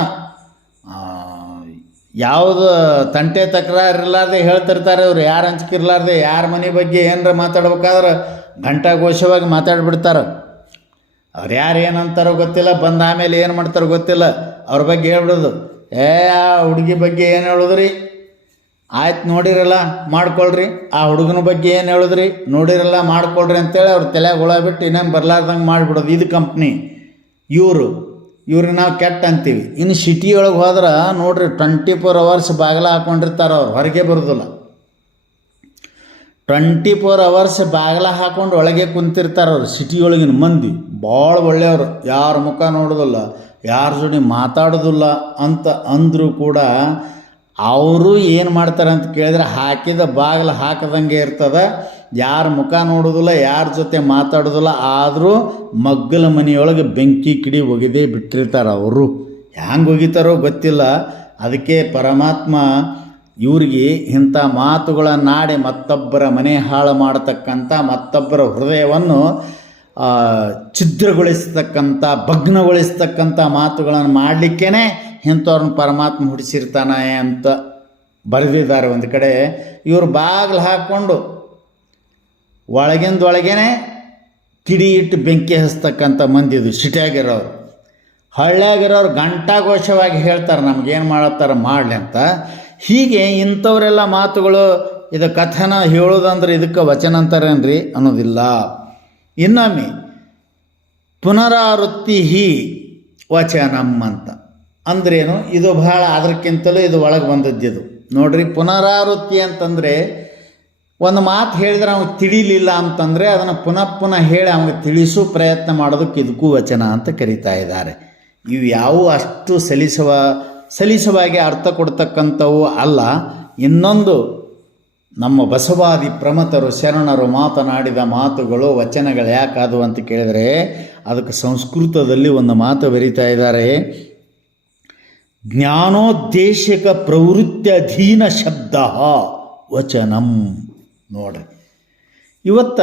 ಯಾವುದು ತಂಟೆ ತಕರಾರು ಇರಲಾರ್ದೆ ಹೇಳ್ತಿರ್ತಾರೆ. ಅವ್ರು ಯಾರು ಹಂಚ್ಕಿರ್ಲಾರ್ದೆ ಯಾರ ಮನೆ ಬಗ್ಗೆ ಏನಾರ ಮಾತಾಡ್ಬೇಕಾದ್ರೆ ಘಂಟಾಘೋಷವಾಗಿ ಮಾತಾಡ್ಬಿಡ್ತಾರೆ. ಅವ್ರು ಯಾರು ಏನಂತಾರೋ ಗೊತ್ತಿಲ್ಲ, ಬಂದ ಆಮೇಲೆ ಏನು ಮಾಡ್ತಾರೋ ಗೊತ್ತಿಲ್ಲ, ಅವ್ರ ಬಗ್ಗೆ ಹೇಳ್ಬಿಡೋದು. ಆ ಹುಡುಗಿ ಬಗ್ಗೆ ಏನು ಹೇಳೋದ್ರಿ, ಆಯ್ತು ನೋಡಿರಲ್ಲ ಮಾಡ್ಕೊಳ್ರಿ, ಆ ಹುಡುಗನ ಬಗ್ಗೆ ಏನು ಹೇಳಿದ್ರಿ ನೋಡಿರಲ್ಲ ಮಾಡ್ಕೊಳ್ರಿ ಅಂತೇಳಿ ಅವ್ರ ತಲೆಯಾಗ ಹುಳ ಬಿಟ್ಟು ಇನ್ನೇನು ಬರಲಾರ್ದಂಗೆ ಮಾಡಿಬಿಡೋದು. ಇದು ಕಂಪ್ನಿ, ಇವ್ರಿಗೆ ನಾವು ಕೆಟ್ಟ ಅಂತೀವಿ. ಇನ್ನು ಸಿಟಿಯೊಳಗೆ ಹೋದ್ರೆ ನೋಡ್ರಿ 24 hours ಬಾಗಿಲ ಹಾಕ್ಕೊಂಡಿರ್ತಾರೆ, ಅವ್ರು ಹೊರಗೆ ಬರೋದಿಲ್ಲ. 24 hours ಬಾಗಿಲ ಹಾಕ್ಕೊಂಡು ಒಳಗೆ ಕುಂತಿರ್ತಾರೆ ಅವ್ರು. ಸಿಟಿಯೊಳಗಿನ ಮಂದಿ ಭಾಳ ಒಳ್ಳೆಯವರು, ಯಾರ ಮುಖ ನೋಡೋದಿಲ್ಲ, ಯಾರ ಜೋಡಿ ಮಾತಾಡೋದಿಲ್ಲ ಅಂತ ಅಂದರೂ ಕೂಡ ಅವರು ಏನು ಮಾಡ್ತಾರೆ ಅಂತ ಕೇಳಿದ್ರೆ ಹಾಕಿದ ಬಾಗಿಲು ಹಾಕದಂಗೆ ಇರ್ತದೆ, ಯಾರ ಮುಖ ನೋಡೋದಿಲ್ಲ, ಯಾರ ಜೊತೆ ಮಾತಾಡೋದಿಲ್ಲ. ಆದರೂ ಮಗ್ಗಲ ಮನೆಯೊಳಗೆ ಬೆಂಕಿ ಕಿಡಿ ಒಗೆದೇ ಬಿಟ್ಟಿರ್ತಾರೆ. ಅವರು ಹ್ಯಾಂಗೆ ಒಗಿತಾರೋ ಗೊತ್ತಿಲ್ಲ. ಅದಕ್ಕೆ ಪರಮಾತ್ಮ ಇವ್ರಿಗೆ ಇಂಥ ಮಾತುಗಳನ್ನಾಡಿ ಮತ್ತೊಬ್ಬರ ಮನೆ ಹಾಳು ಮಾಡತಕ್ಕಂಥ, ಮತ್ತೊಬ್ಬರ ಹೃದಯವನ್ನು ಛಿದ್ರಗೊಳಿಸ್ತಕ್ಕಂಥ, ಭಗ್ನಗೊಳಿಸ್ತಕ್ಕಂಥ ಮಾತುಗಳನ್ನು ಮಾಡಲಿಕ್ಕೇ ಇಂಥವ್ರನ್ನ ಪರಮಾತ್ಮ ಹುಡಿಸಿರ್ತಾನೆ ಅಂತ ಬರೆದಿದ್ದಾರೆ ಒಂದು ಕಡೆ. ಇವರು ಬಾಗಿಲು ಹಾಕ್ಕೊಂಡು ಒಳಗಿಂದೊಳಗೇ ಕಿಡಿ ಇಟ್ಟು ಬೆಂಕಿ ಹಚ್ತಕ್ಕಂಥ ಮಂದಿದು ಸಿಟಿಯಾಗಿರೋರು. ಹಳ್ಳಿಯಾಗಿರೋರು ಘಂಟಾಘೋಷವಾಗಿ ಹೇಳ್ತಾರೆ ನಮಗೇನು ಮಾಡತ್ತಾರ ಮಾಡಲಿ ಅಂತ. ಹೀಗೆ ಇಂಥವರೆಲ್ಲ ಮಾತುಗಳು, ಇದು ಕಥನ ಹೇಳೋದಂದ್ರೆ ಇದಕ್ಕೆ ವಚನ ಅಂತಾರೇನ್ರಿ ಅನ್ನೋದಿಲ್ಲ. ಇನ್ನೊಮ್ಮೆ ಪುನರಾವೃತ್ತಿ ವಚನಂ ಅಂತ ಅಂದ್ರೇನು, ಇದು ಬಹಳ ಅದಕ್ಕಿಂತಲೂ ಇದು ಒಳಗೆ ಬಂದದ್ದಿದು ನೋಡ್ರಿ. ಪುನರಾವೃತ್ತಿ ಅಂತಂದರೆ ಒಂದು ಮಾತು ಹೇಳಿದ್ರೆ ಅವ್ನಿಗೆ ತಿಳಿಲಿಲ್ಲ ಅಂತಂದರೆ ಅದನ್ನು ಪುನಃ ಹೇಳಿ ಅವ್ನಿಗೆ ತಿಳಿಸೋ ಪ್ರಯತ್ನ ಮಾಡೋದಕ್ಕೆ ಇದಕ್ಕೂ ವಚನ ಅಂತ ಕರೀತಾ ಇದ್ದಾರೆ. ಇವು ಯಾವುವು ಅಷ್ಟು ಸಲೀಸವಾಗಿ ಅರ್ಥ ಕೊಡ್ತಕ್ಕಂಥವು ಅಲ್ಲ. ಇನ್ನೊಂದು ನಮ್ಮ ಬಸವಾದಿ ಪ್ರಮಥರು ಶರಣರು ಮಾತನಾಡಿದ ಮಾತುಗಳು ವಚನಗಳು ಯಾಕಾದವು ಅಂತ ಕೇಳಿದರೆ ಅದಕ್ಕೆ ಸಂಸ್ಕೃತದಲ್ಲಿ ಒಂದು ಮಾತು ಬರೀತಾ ಇದ್ದಾರೆ, ಜ್ಞಾನೋದ್ದೇಶಕ ಪ್ರವೃತ್ತಿ ಅಧೀನ ಶಬ್ದ ವಚನಂ. ನೋಡ್ರಿ, ಇವತ್ತ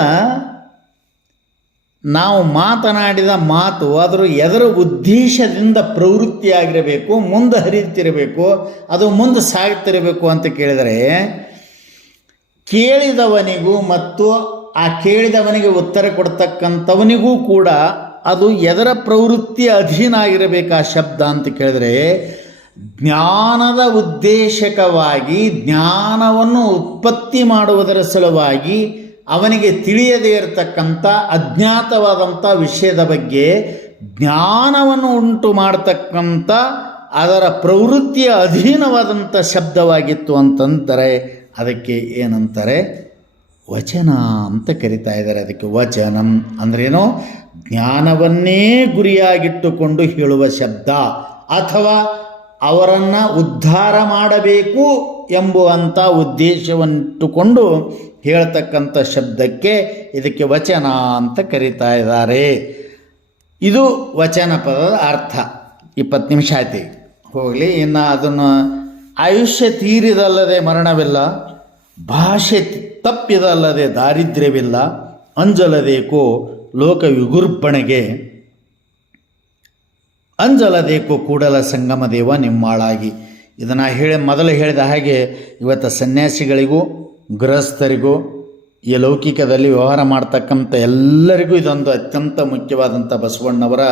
ನಾವು ಮಾತನಾಡಿದ ಮಾತು ಅದರ ಉದ್ದೇಶದಿಂದ ಪ್ರವೃತ್ತಿಯಾಗಿರಬೇಕು, ಮುಂದೆ ಹರಿತಿರಬೇಕು, ಅದು ಮುಂದೆ ಸಾಗುತ್ತಿರಬೇಕು ಅಂತ ಕೇಳಿದರೆ ಕೇಳಿದವನಿಗೂ ಮತ್ತು ಆ ಕೇಳಿದವನಿಗೆ ಉತ್ತರ ಕೊಡ್ತಕ್ಕಂಥವನಿಗೂ ಕೂಡ ಅದು ಎದರ ಪ್ರವೃತ್ತಿ ಅಧೀನ ಆಗಿರಬೇಕು ಆ ಶಬ್ದ ಅಂತ ಕೇಳಿದರೆ, ಜ್ಞಾನದ ಉದ್ದೇಶಕವಾಗಿ ಜ್ಞಾನವನ್ನು ಉತ್ಪತ್ತಿ ಮಾಡುವುದರ ಸಲುವಾಗಿ ಅವನಿಗೆ ತಿಳಿಯದೇ ಇರತಕ್ಕಂಥ ಅಜ್ಞಾತವಾದಂಥ ವಿಷಯದ ಬಗ್ಗೆ ಜ್ಞಾನವನ್ನು ಉಂಟು ಮಾಡತಕ್ಕಂಥ ಅದರ ಪ್ರವೃತ್ತಿಯ ಅಧೀನವಾದಂಥ ಶಬ್ದವಾಗಿತ್ತು ಅಂತಂದರೆ ಅದಕ್ಕೆ ಏನಂತಾರೆ? ವಚನ ಅಂತ ಕರಿತಾ ಇದ್ದಾರೆ. ಅದಕ್ಕೆ ವಚನಂ ಅಂದ್ರೇನು? ಜ್ಞಾನವನ್ನೇ ಗುರಿಯಾಗಿಟ್ಟುಕೊಂಡು ಹೇಳುವ ಶಬ್ದ, ಅಥವಾ ಅವರನ್ನು ಉದ್ಧಾರ ಮಾಡಬೇಕು ಎಂಬುವಂಥ ಉದ್ದೇಶವನ್ನಿಟ್ಟುಕೊಂಡು ಹೇಳ್ತಕ್ಕಂಥ ಶಬ್ದಕ್ಕೆ ಇದಕ್ಕೆ ವಚನ ಅಂತ ಕರೀತಾ ಇದ್ದಾರೆ. ಇದು ವಚನ ಪದದ ಅರ್ಥ. 20 ನಿಮಿಷ ಆಯ್ತು, ಹೋಗಲಿ. ಇನ್ನು ಅದನ್ನು ಆಯುಷ್ಯ ತೀರಿದಲ್ಲದೆ ಮರಣವಿಲ್ಲ, ಭಾಷೆ ತಪ್ಪಿದಲ್ಲದೆ ದಾರಿದ್ರ್ಯವಿಲ್ಲ, ಅಂಜಲದೇಕೋ ಲೋಕ ವಿಗುರ್ಬಣೆಗೆ, ಅಂಜಲದೇಕೋ ಕೂಡಲ ಸಂಗಮ ದೇವ ನಿಮ್ಮಾಳಾಗಿ. ಇದನ್ನು ಮೊದಲು ಹೇಳಿದ ಹಾಗೆ ಇವತ್ತು ಸನ್ಯಾಸಿಗಳಿಗೂ ಗೃಹಸ್ಥರಿಗೂ ಈ ಲೌಕಿಕದಲ್ಲಿ ವ್ಯವಹಾರ ಮಾಡ್ತಕ್ಕಂಥ ಎಲ್ಲರಿಗೂ ಇದೊಂದು ಅತ್ಯಂತ ಮುಖ್ಯವಾದಂಥ ಬಸವಣ್ಣವರ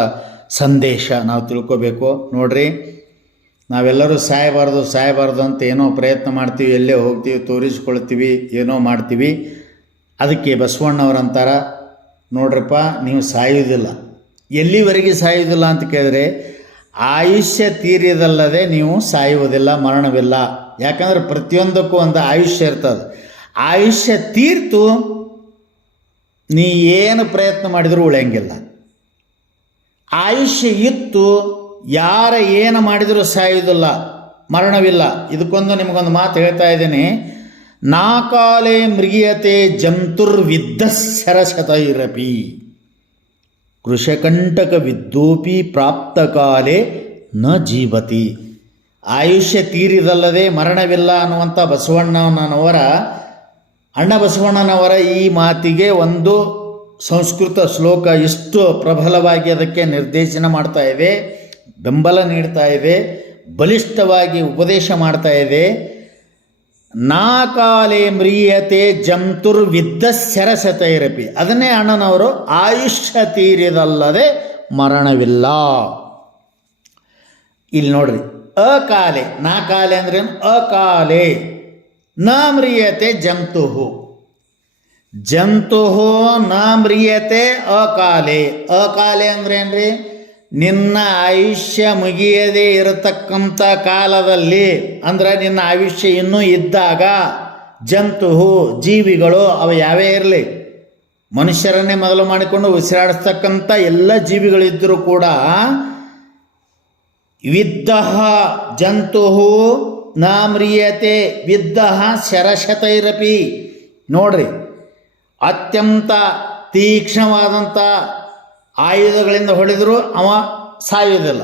ಸಂದೇಶ ನಾವು ತಿಳ್ಕೋಬೇಕು. ನೋಡ್ರಿ, ನಾವೆಲ್ಲರೂ ಸಾಯಬಾರ್ದು ಅಂತ ಏನೋ ಪ್ರಯತ್ನ ಮಾಡ್ತೀವಿ, ಎಲ್ಲೇ ಹೋಗ್ತೀವಿ, ತೋರಿಸ್ಕೊಳ್ತೀವಿ, ಏನೋ ಮಾಡ್ತೀವಿ. ಅದಕ್ಕೆ ಬಸವಣ್ಣವರಂತಾರ, ನೋಡ್ರಪ್ಪ, ನೀವು ಸಾಯುವುದಿಲ್ಲ. ಎಲ್ಲಿವರೆಗೆ ಸಾಯುವುದಿಲ್ಲ ಅಂತ ಕೇಳಿದ್ರೆ, ಆಯುಷ್ಯ ತೀರಿದಲ್ಲದೆ ನೀವು ಸಾಯುವುದಿಲ್ಲ, ಮರಣವಿಲ್ಲ. ಯಾಕಂದ್ರೆ ಪ್ರತಿಯೊಂದಕ್ಕೂ ಒಂದು ಆಯುಷ್ಯ ಇರ್ತದೆ. ಆಯುಷ್ಯ ತೀರ್ತು ನೀ ಏನು ಪ್ರಯತ್ನ ಮಾಡಿದರೂ ಉಳಿಯಂಗಿಲ್ಲ. ಆಯುಷ್ಯ ಇತ್ತು ಯಾರ ಏನು ಮಾಡಿದರೂ ಸಾಯುವುದಿಲ್ಲ, ಮರಣವಿಲ್ಲ. ಇದಕ್ಕೊಂದು ನಿಮಗೊಂದು ಮಾತು ಹೇಳ್ತಾ ಇದ್ದೇನೆ. ನಾಕಾಲೆ ಮೃಗಿಯತೆ ಜಂತುರ್ವಿದ್ಧ ಸರಸತೈರಪಿ ಕೃಷಕಂಟಕ ವಿದ್ದೋಪಿ ಪ್ರಾಪ್ತಕಾಲೆ ನ ಜೀವತಿ. ಆಯುಷ್ಯ ತೀರಿದಲ್ಲದೆ ಮರಣವಿಲ್ಲ ಅನ್ನುವಂಥ ಅಣ್ಣ ಬಸವಣ್ಣನವರ ಈ ಮಾತಿಗೆ ಒಂದು ಸಂಸ್ಕೃತ ಶ್ಲೋಕ ಇಷ್ಟು ಪ್ರಬಲವಾಗಿ ಅದಕ್ಕೆ ನಿರ್ದೇಶನ ಮಾಡ್ತಾ ಇದೆ, ಬೆಂಬಲ ನೀಡ್ತಾ ಇದೆ, ಬಲಿಷ್ಠವಾಗಿ ಉಪದೇಶ ಮಾಡ್ತಾ ಇದೆ. ನಾಕಾಲೆ ಮ್ರಿಯತೆ ಜಂತುರ್ವಿದ್ಧ ಸರಸತೈರಪಿ, ಅದನ್ನೇ ಅಣ್ಣನವರು ಆಯುಷ್ಯ ತೀರಿದಲ್ಲದೆ ಮರಣವಿಲ್ಲ. ಇಲ್ಲಿ ನೋಡ್ರಿ, ಅಕಾಲೆ, ನಾಕಾಲೆ ಅಂದ್ರೇನು? ಅಕಾಲೆ ನ ಮ್ರಿಯತೆ ಜಂತು, ಜಂತು ನ ಮ್ರಿಯತೆ ಅಕಾಲೆ. ಅಕಾಲೆ ಅಂದ್ರೇನ್ರಿ? ನಿನ್ನ ಆಯುಷ್ಯ ಮುಗಿಯದೇ ಇರತಕ್ಕಂಥ ಕಾಲದಲ್ಲಿ, ಅಂದ್ರೆ ನಿನ್ನ ಆಯುಷ್ಯ ಇನ್ನೂ ಇದ್ದಾಗ, ಜಂತು ಜೀವಿಗಳು ಅವು ಯಾವೇ ಇರಲಿ, ಮನುಷ್ಯರನ್ನೇ ಮೊದಲು ಮಾಡಿಕೊಂಡು ಉಸಿರಾಡಿಸ್ತಕ್ಕಂಥ ಎಲ್ಲ ಜೀವಿಗಳಿದ್ದರೂ ಕೂಡ, ವಿದ್ಧಃ ಜಂತು ನ ಮ್ರಿಯತೆ ವಿದ್ಧಃ ಶರಶತೈರಪಿ. ನೋಡ್ರಿ, ಅತ್ಯಂತ ತೀಕ್ಷ್ಣವಾದಂಥ ಆಯುಧಗಳಿಂದ ಹೊಡೆದರೂ ಅವ ಸಾಯುವುದಿಲ್ಲ.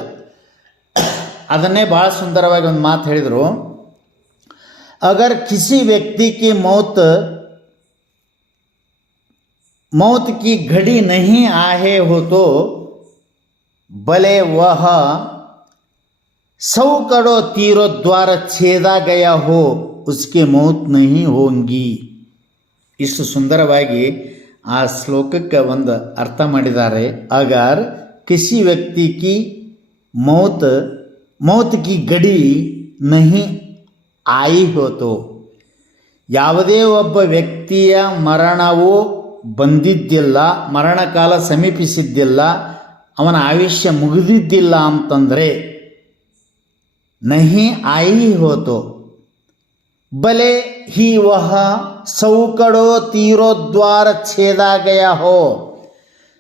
ಅದನ್ನೇ ಭಾಳ ಸುಂದರವಾಗಿ ಒಂದು ಮಾತು ಹೇಳಿದರು. ಅಗರ್ ಕಿಸಿ ವ್ಯಕ್ತಿ ಕಿ ಮೌತ್ ಕಿ ಘಡಿ ನಹಿ ಆಹೆ ಹೋ ತೋ ಭಲೆ ವಹ 100 करोड़ तीरों द्वारा छेदा गया हो उसके मौत नहीं होंगी. ಇಷ್ಟು ಸುಂದರವಾಗಿ ಆ ಶ್ಲೋಕಕ್ಕೆ ಒಂದು ಅರ್ಥ ಮಾಡಿದ್ದಾರೆ. ಅಗರ್ ಕಿಸಿ ವ್ಯಕ್ತಿ ಕಿ ಮೌತ್ ಕಿ ಗಡಿ ನಹಿ ಆಯಿ ಹೋತೋ, ಯಾವುದೇ ಒಬ್ಬ ವ್ಯಕ್ತಿಯ ಮರಣವು ಬಂದಿದ್ದಿಲ್ಲ, ಮರಣಕಾಲ ಸಮೀಪಿಸಿದ್ದಿಲ್ಲ, ಅವನ ಆಯುಷ್ಯ ಮುಗಿದಿದ್ದಿಲ್ಲ ಅಂತಂದರೆ, नहीं आई हो तो भले ही वह 100 करोड़ तीरों द्वार छेदा गया हो,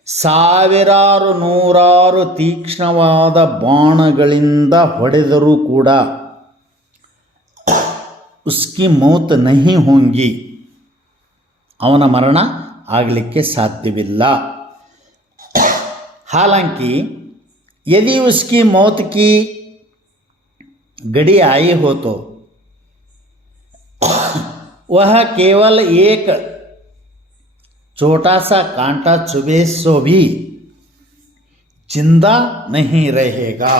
ಸಾವಿರಾರು ನೂರಾರು ತೀಕ್ಷ್ಣವಾದ ಬಾಣಗಳಿಂದ ಹೊಡೆದರೂ ಕೂಡ ಉಸ್ಕಿ ಮೌತ್ ನಹಿ ಹೋಂಗಿ, ಅವನ ಮರಣ ಆಗಲಿಕ್ಕೆ ಸಾಧ್ಯವಿಲ್ಲ. ಹಾಲಾಂಕಿ ಯದಿ ಉಸ್ಕಿ ಮೌತ್ ಕಿ गड़ी आई हो तो वह केवल एक छोटा सा कांटा चुभे सो भी जिंदा नहीं रहेगा.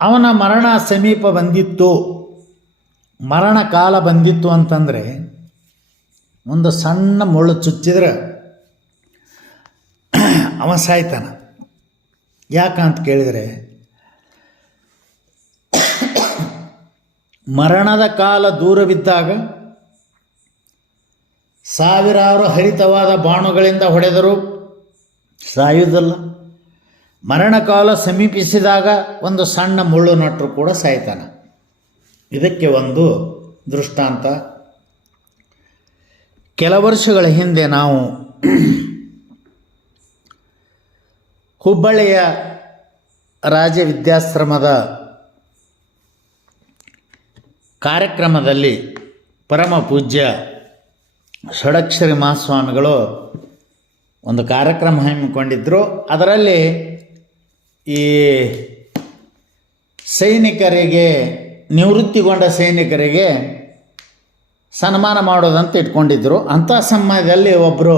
ಅವನ ಮರಣ ಸಮೀಪ ಬಂದಿತ್ತು, ಮರಣ ಕಾಲ ಬಂದಿತ್ತು ಅಂತಂದರೆ, ಒಂದು ಸಣ್ಣ ಮುಳ್ಳು ಚುಚ್ಚಿದ್ರೆ ಅವ ಸಾಯ್ತಾನ. ಯಾಕಂತ ಕೇಳಿದರೆ, ಮರಣದ ಕಾಲ ದೂರವಿದ್ದಾಗ ಸಾವಿರಾರು ಹರಿತವಾದ ಬಾಣುಗಳಿಂದ ಹೊಡೆದರೂ ಸಾಯುವುದಿಲ್ಲ. ಮರಣಕಾಲ ಸಮೀಪಿಸಿದಾಗ ಒಂದು ಸಣ್ಣ ಮುಳ್ಳು ನಟ್ಟರು ಕೂಡ ಸಾಯ್ತಾನೆ. ಇದಕ್ಕೆ ಒಂದು ದೃಷ್ಟಾಂತ. ಕೆಲ ವರ್ಷಗಳ ಹಿಂದೆ ನಾವು ಹುಬ್ಬಳ್ಳಿಯ ರಾಜ ವಿದ್ಯಾಶ್ರಮದ ಕಾರ್ಯಕ್ರಮದಲ್ಲಿ ಪರಮ ಪೂಜ್ಯ ಷಡಕ್ಷರಿ ಮಹಾಸ್ವಾಮಿಗಳು ಒಂದು ಕಾರ್ಯಕ್ರಮ ಹಮ್ಮಿಕೊಂಡಿದ್ದರು. ಅದರಲ್ಲಿ ಈ ಸೈನಿಕರಿಗೆ, ನಿವೃತ್ತಿಗೊಂಡ ಸೈನಿಕರಿಗೆ ಸನ್ಮಾನ ಮಾಡೋದಂತ ಇಟ್ಕೊಂಡಿದ್ದರು. ಅಂಥ ಸಮಯದಲ್ಲಿ ಒಬ್ಬರು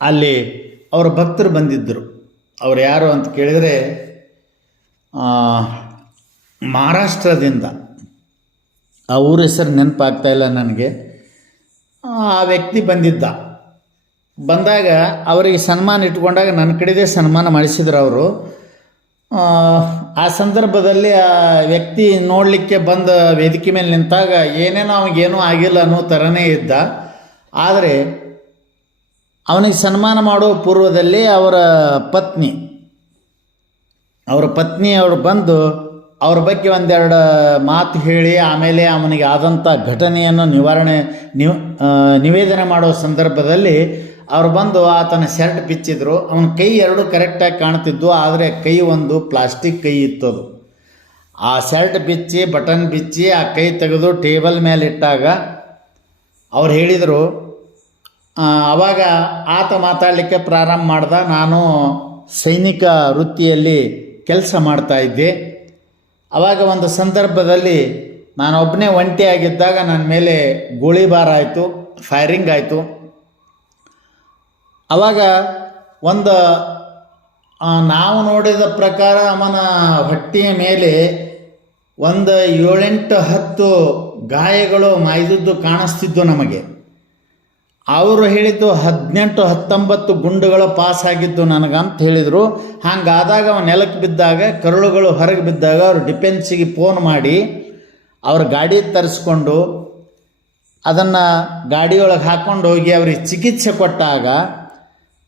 ಅಲ್ಲಿ ಅವರ ಭಕ್ತರು ಬಂದಿದ್ದರು. ಅವ್ರು ಯಾರು ಅಂತ ಕೇಳಿದರೆ ಮಹಾರಾಷ್ಟ್ರದಿಂದ, ಆ ಊರ ಹೆಸರು ನೆನಪಾಗ್ತಾಯಿಲ್ಲ ನನಗೆ. ಆ ವ್ಯಕ್ತಿ ಬಂದಾಗ ಅವರಿಗೆ ಸನ್ಮಾನ ಇಟ್ಕೊಂಡಾಗ ನನ್ನ ಕಡೆದೇ ಸನ್ಮಾನ ಮಾಡಿಸಿದ್ರು ಅವರು. ಆ ಸಂದರ್ಭದಲ್ಲಿ ಆ ವ್ಯಕ್ತಿ ನೋಡಲಿಕ್ಕೆ ಬಂದ ವೇದಿಕೆ ಮೇಲೆ ನಿಂತಾಗ ಏನೇನೋ ಅವನಿಗೇನೂ ಆಗಿಲ್ಲ ಅನ್ನೋ ಥರನೇ ಇದ್ದ. ಆದರೆ ಅವನಿಗೆ ಸನ್ಮಾನ ಮಾಡೋ ಪೂರ್ವದಲ್ಲಿ ಅವರ ಪತ್ನಿ ಅವರು ಬಂದು ಅವ್ರ ಬಗ್ಗೆ ಒಂದೆರಡು ಮಾತು ಹೇಳಿ ಆಮೇಲೆ ಅವನಿಗೆ ಆದಂಥ ಘಟನೆಯನ್ನು ನಿವೇದನೆ ಮಾಡೋ ಸಂದರ್ಭದಲ್ಲಿ ಅವ್ರು ಬಂದು ಆತನ ಶರ್ಟ್ ಬಿಚ್ಚಿದ್ರು. ಅವನ ಕೈ ಎರಡು ಕರೆಕ್ಟಾಗಿ ಕಾಣ್ತಿದ್ದು, ಆದರೆ ಕೈ ಒಂದು ಪ್ಲಾಸ್ಟಿಕ್ ಕೈ ಇತ್ತದು. ಆ ಶರ್ಟ್ ಬಿಚ್ಚಿ, ಬಟನ್ ಬಿಚ್ಚಿ, ಆ ಕೈ ತೆಗೆದು ಟೇಬಲ್ ಮೇಲೆ ಇಟ್ಟಾಗ ಅವ್ರು ಹೇಳಿದರು. ಆವಾಗ ಆತ ಮಾತಾಡಲಿಕ್ಕೆ ಪ್ರಾರಂಭ ಮಾಡ್ದ. ನಾನು ಸೈನಿಕ ವೃತ್ತಿಯಲ್ಲಿ ಕೆಲಸ ಮಾಡ್ತಾಯಿದ್ದೆ. ಆವಾಗ ಒಂದು ಸಂದರ್ಭದಲ್ಲಿ ನಾನು ಒಬ್ಬನೇ ಒಂಟಿಯಾಗಿದ್ದಾಗ ನನ್ನ ಮೇಲೆ ಗೋಳಿಬಾರ ಆಯಿತು, ಫೈರಿಂಗ್ ಆಯಿತು. ಆವಾಗ ಒಂದು ನಾವು ನೋಡಿದ ಪ್ರಕಾರ ಅವನ ಹೊಟ್ಟೆಯ ಮೇಲೆ ಒಂದು 7-8-10 ಗಾಯಗಳು ಮಾಯ್ದದ್ದು ಕಾಣಿಸ್ತಿದ್ದು ನಮಗೆ. ಅವರು ಹೇಳಿದ್ದು 18-19 ಗುಂಡುಗಳು ಪಾಸ್ ಆಗಿದ್ದು ನನಗಂತ ಹೇಳಿದರು. ಹಾಗಾದಾಗ ಅವ ನೆಲಕ್ಕೆ ಬಿದ್ದಾಗ, ಕರುಳುಗಳು ಹೊರಗೆ ಬಿದ್ದಾಗ ಅವರು ಡಿಫೆನ್ಸಿಗೆ ಫೋನ್ ಮಾಡಿ ಅವ್ರ ಗಾಡಿ ತರಿಸ್ಕೊಂಡು ಅದನ್ನು ಗಾಡಿಯೊಳಗೆ ಹಾಕ್ಕೊಂಡು ಹೋಗಿ ಅವ್ರಿಗೆ ಚಿಕಿತ್ಸೆ ಕೊಟ್ಟಾಗ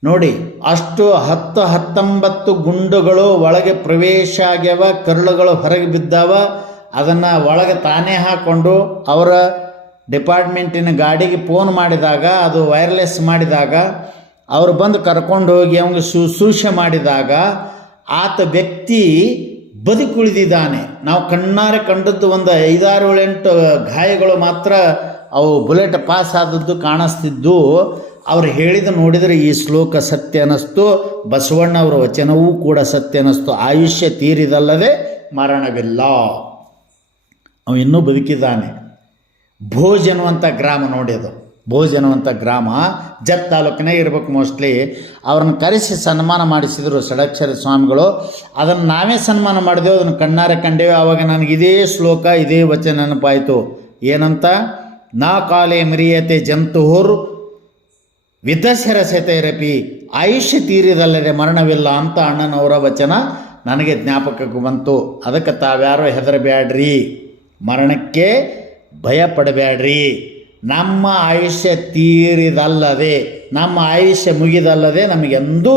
ನೋಡಿ, ಅಷ್ಟು 10-19 ಗುಂಡುಗಳು ಒಳಗೆ ಪ್ರವೇಶ ಆಗ್ಯಾವ, ಕರುಳುಗಳು ಹೊರಗೆ ಬಿದ್ದಾವ. ಅದನ್ನು ಒಳಗೆ ತಾನೇ ಹಾಕ್ಕೊಂಡು ಅವರ ಡಿಪಾರ್ಟ್ಮೆಂಟಿನ ಗಾಡಿಗೆ ಫೋನ್ ಮಾಡಿದಾಗ, ಅದು ವೈರ್ಲೆಸ್ ಮಾಡಿದಾಗ, ಅವರು ಬಂದು ಕರ್ಕೊಂಡು ಹೋಗಿ ಅವನಿಗೆ ಶುಶ್ರೂಷೆ ಮಾಡಿದಾಗ ಆತ ವ್ಯಕ್ತಿ ಬದುಕುಳಿದಿದ್ದಾನೆ. ನಾವು ಕಣ್ಣಾರೆ ಕಂಡದ್ದು ಒಂದು 5-6-7 ಗಾಯಗಳು ಮಾತ್ರ, ಅವು ಬುಲೆಟ್ ಪಾಸ್ ಆದದ್ದು ಕಾಣಿಸ್ತಿದ್ದು. ಅವ್ರು ಹೇಳಿದ ನೋಡಿದರೆ ಈ ಶ್ಲೋಕ ಸತ್ಯ ಅನ್ನಿಸ್ತು, ಬಸವಣ್ಣವರ ವಚನವೂ ಕೂಡ ಸತ್ಯ ಅನ್ನಿಸ್ತು. ಆಯುಷ್ಯ ತೀರಿದಲ್ಲದೆ ಮರಣವಿಲ್ಲ, ಅವ ಇನ್ನೂ ಬದುಕಿದ್ದಾನೆ. ಭೋಜ್ ಅನ್ನುವಂಥ ಗ್ರಾಮ ನೋಡಿ, ಅದು ಭೋಜ್ ಅನ್ನುವಂಥ ಗ್ರಾಮ ಜತ್ ತಾಲೂಕಿನೇ ಇರಬೇಕು ಮೋಸ್ಟ್ಲಿ. ಅವ್ರನ್ನ ಕರೆಸಿ ಸನ್ಮಾನ ಮಾಡಿಸಿದರು ಷಡಕ್ಷರಿ ಸ್ವಾಮಿಗಳು. ಅದನ್ನು ನಾವೇ ಸನ್ಮಾನ ಮಾಡಿದೆವು, ಅದನ್ನು ಕಣ್ಣಾರೆ ಕಂಡೇವೆ. ಆವಾಗ ನನಗೆ ಇದೇ ಶ್ಲೋಕ, ಇದೇ ವಚನ ನೆನಪಾಯಿತು. ಏನಂತ? ನಾ ಕಾಲೇ ಮಿರಿಯತೆ ಜಂತುಹುರ್ ವಿಧಶರಸತೆರಪಿ, ಆಯುಷ್ಯ ತೀರಿದಲ್ಲದೆ ಮರಣವಿಲ್ಲ ಅಂತ ಅಣ್ಣನವರ ವಚನ ನನಗೆ ಜ್ಞಾಪಕಕ್ಕೆ ಬಂತು. ಅದಕ್ಕೆ ತಾವ್ಯಾರೋ ಹೆದರಬೇಡ್ರಿ, ಮರಣಕ್ಕೆ ಭಯ ಪಡಬೇಡ್ರಿ. ನಮ್ಮ ಆಯುಷ್ಯ ತೀರಿದಲ್ಲದೆ, ನಮ್ಮ ಆಯುಷ್ಯ ಮುಗಿದಲ್ಲದೆ ನಮಗೆಂದೂ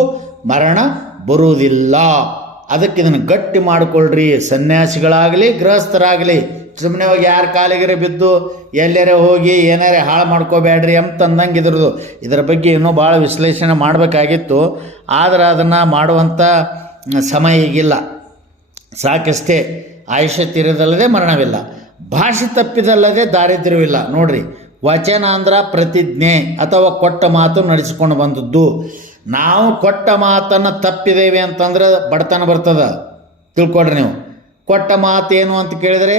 ಮರಣ ಬರುವುದಿಲ್ಲ. ಅದಕ್ಕೆ ಇದನ್ನು ಗಟ್ಟಿ ಮಾಡಿಕೊಳ್ಳ್ರಿ. ಸನ್ಯಾಸಿಗಳಾಗಲಿ ಗೃಹಸ್ಥರಾಗಲಿ ಸುಮ್ಮನೆ ಹೋಗಿ ಯಾರ ಕಾಲಿಗೆರೆ ಬಿದ್ದು ಎಲ್ಲರೇ ಹೋಗಿ ಏನಾರೇ ಹಾಳು ಮಾಡ್ಕೋಬೇಡ್ರಿ ಅಂತಂದಂಗೆ ಇದ್ರದ್ದು. ಇದರ ಬಗ್ಗೆ ಇನ್ನೂ ಭಾಳ ವಿಶ್ಲೇಷಣೆ ಮಾಡಬೇಕಾಗಿತ್ತು, ಆದರೆ ಅದನ್ನು ಮಾಡುವಂಥ ಸಮಯ ಈಗಿಲ್ಲ. ಸಾಕಷ್ಟೇ. ಆಯುಷ್ಯ ತೀರಿದಲ್ಲದೆ ಮರಣವಿಲ್ಲ, ಭಾಷೆ ತಪ್ಪಿದಲ್ಲದೆ ದಾರಿದ್ರ್ಯವಿಲ್ಲ. ನೋಡ್ರಿ, ವಚನ ಅಂದ್ರೆ ಪ್ರತಿಜ್ಞೆ ಅಥವಾ ಕೊಟ್ಟ ಮಾತು ನಡೆಸಿಕೊಂಡು ಬಂದದ್ದು. ನಾವು ಕೊಟ್ಟ ಮಾತನ್ನು ತಪ್ಪಿದ್ದೇವೆ ಅಂತಂದ್ರೆ ಬಡತನ ಬರ್ತದೆ, ತಿಳ್ಕೊಡ್ರಿ ನೀವು. ಕೊಟ್ಟ ಮಾತೇನು ಅಂತ ಕೇಳಿದರೆ,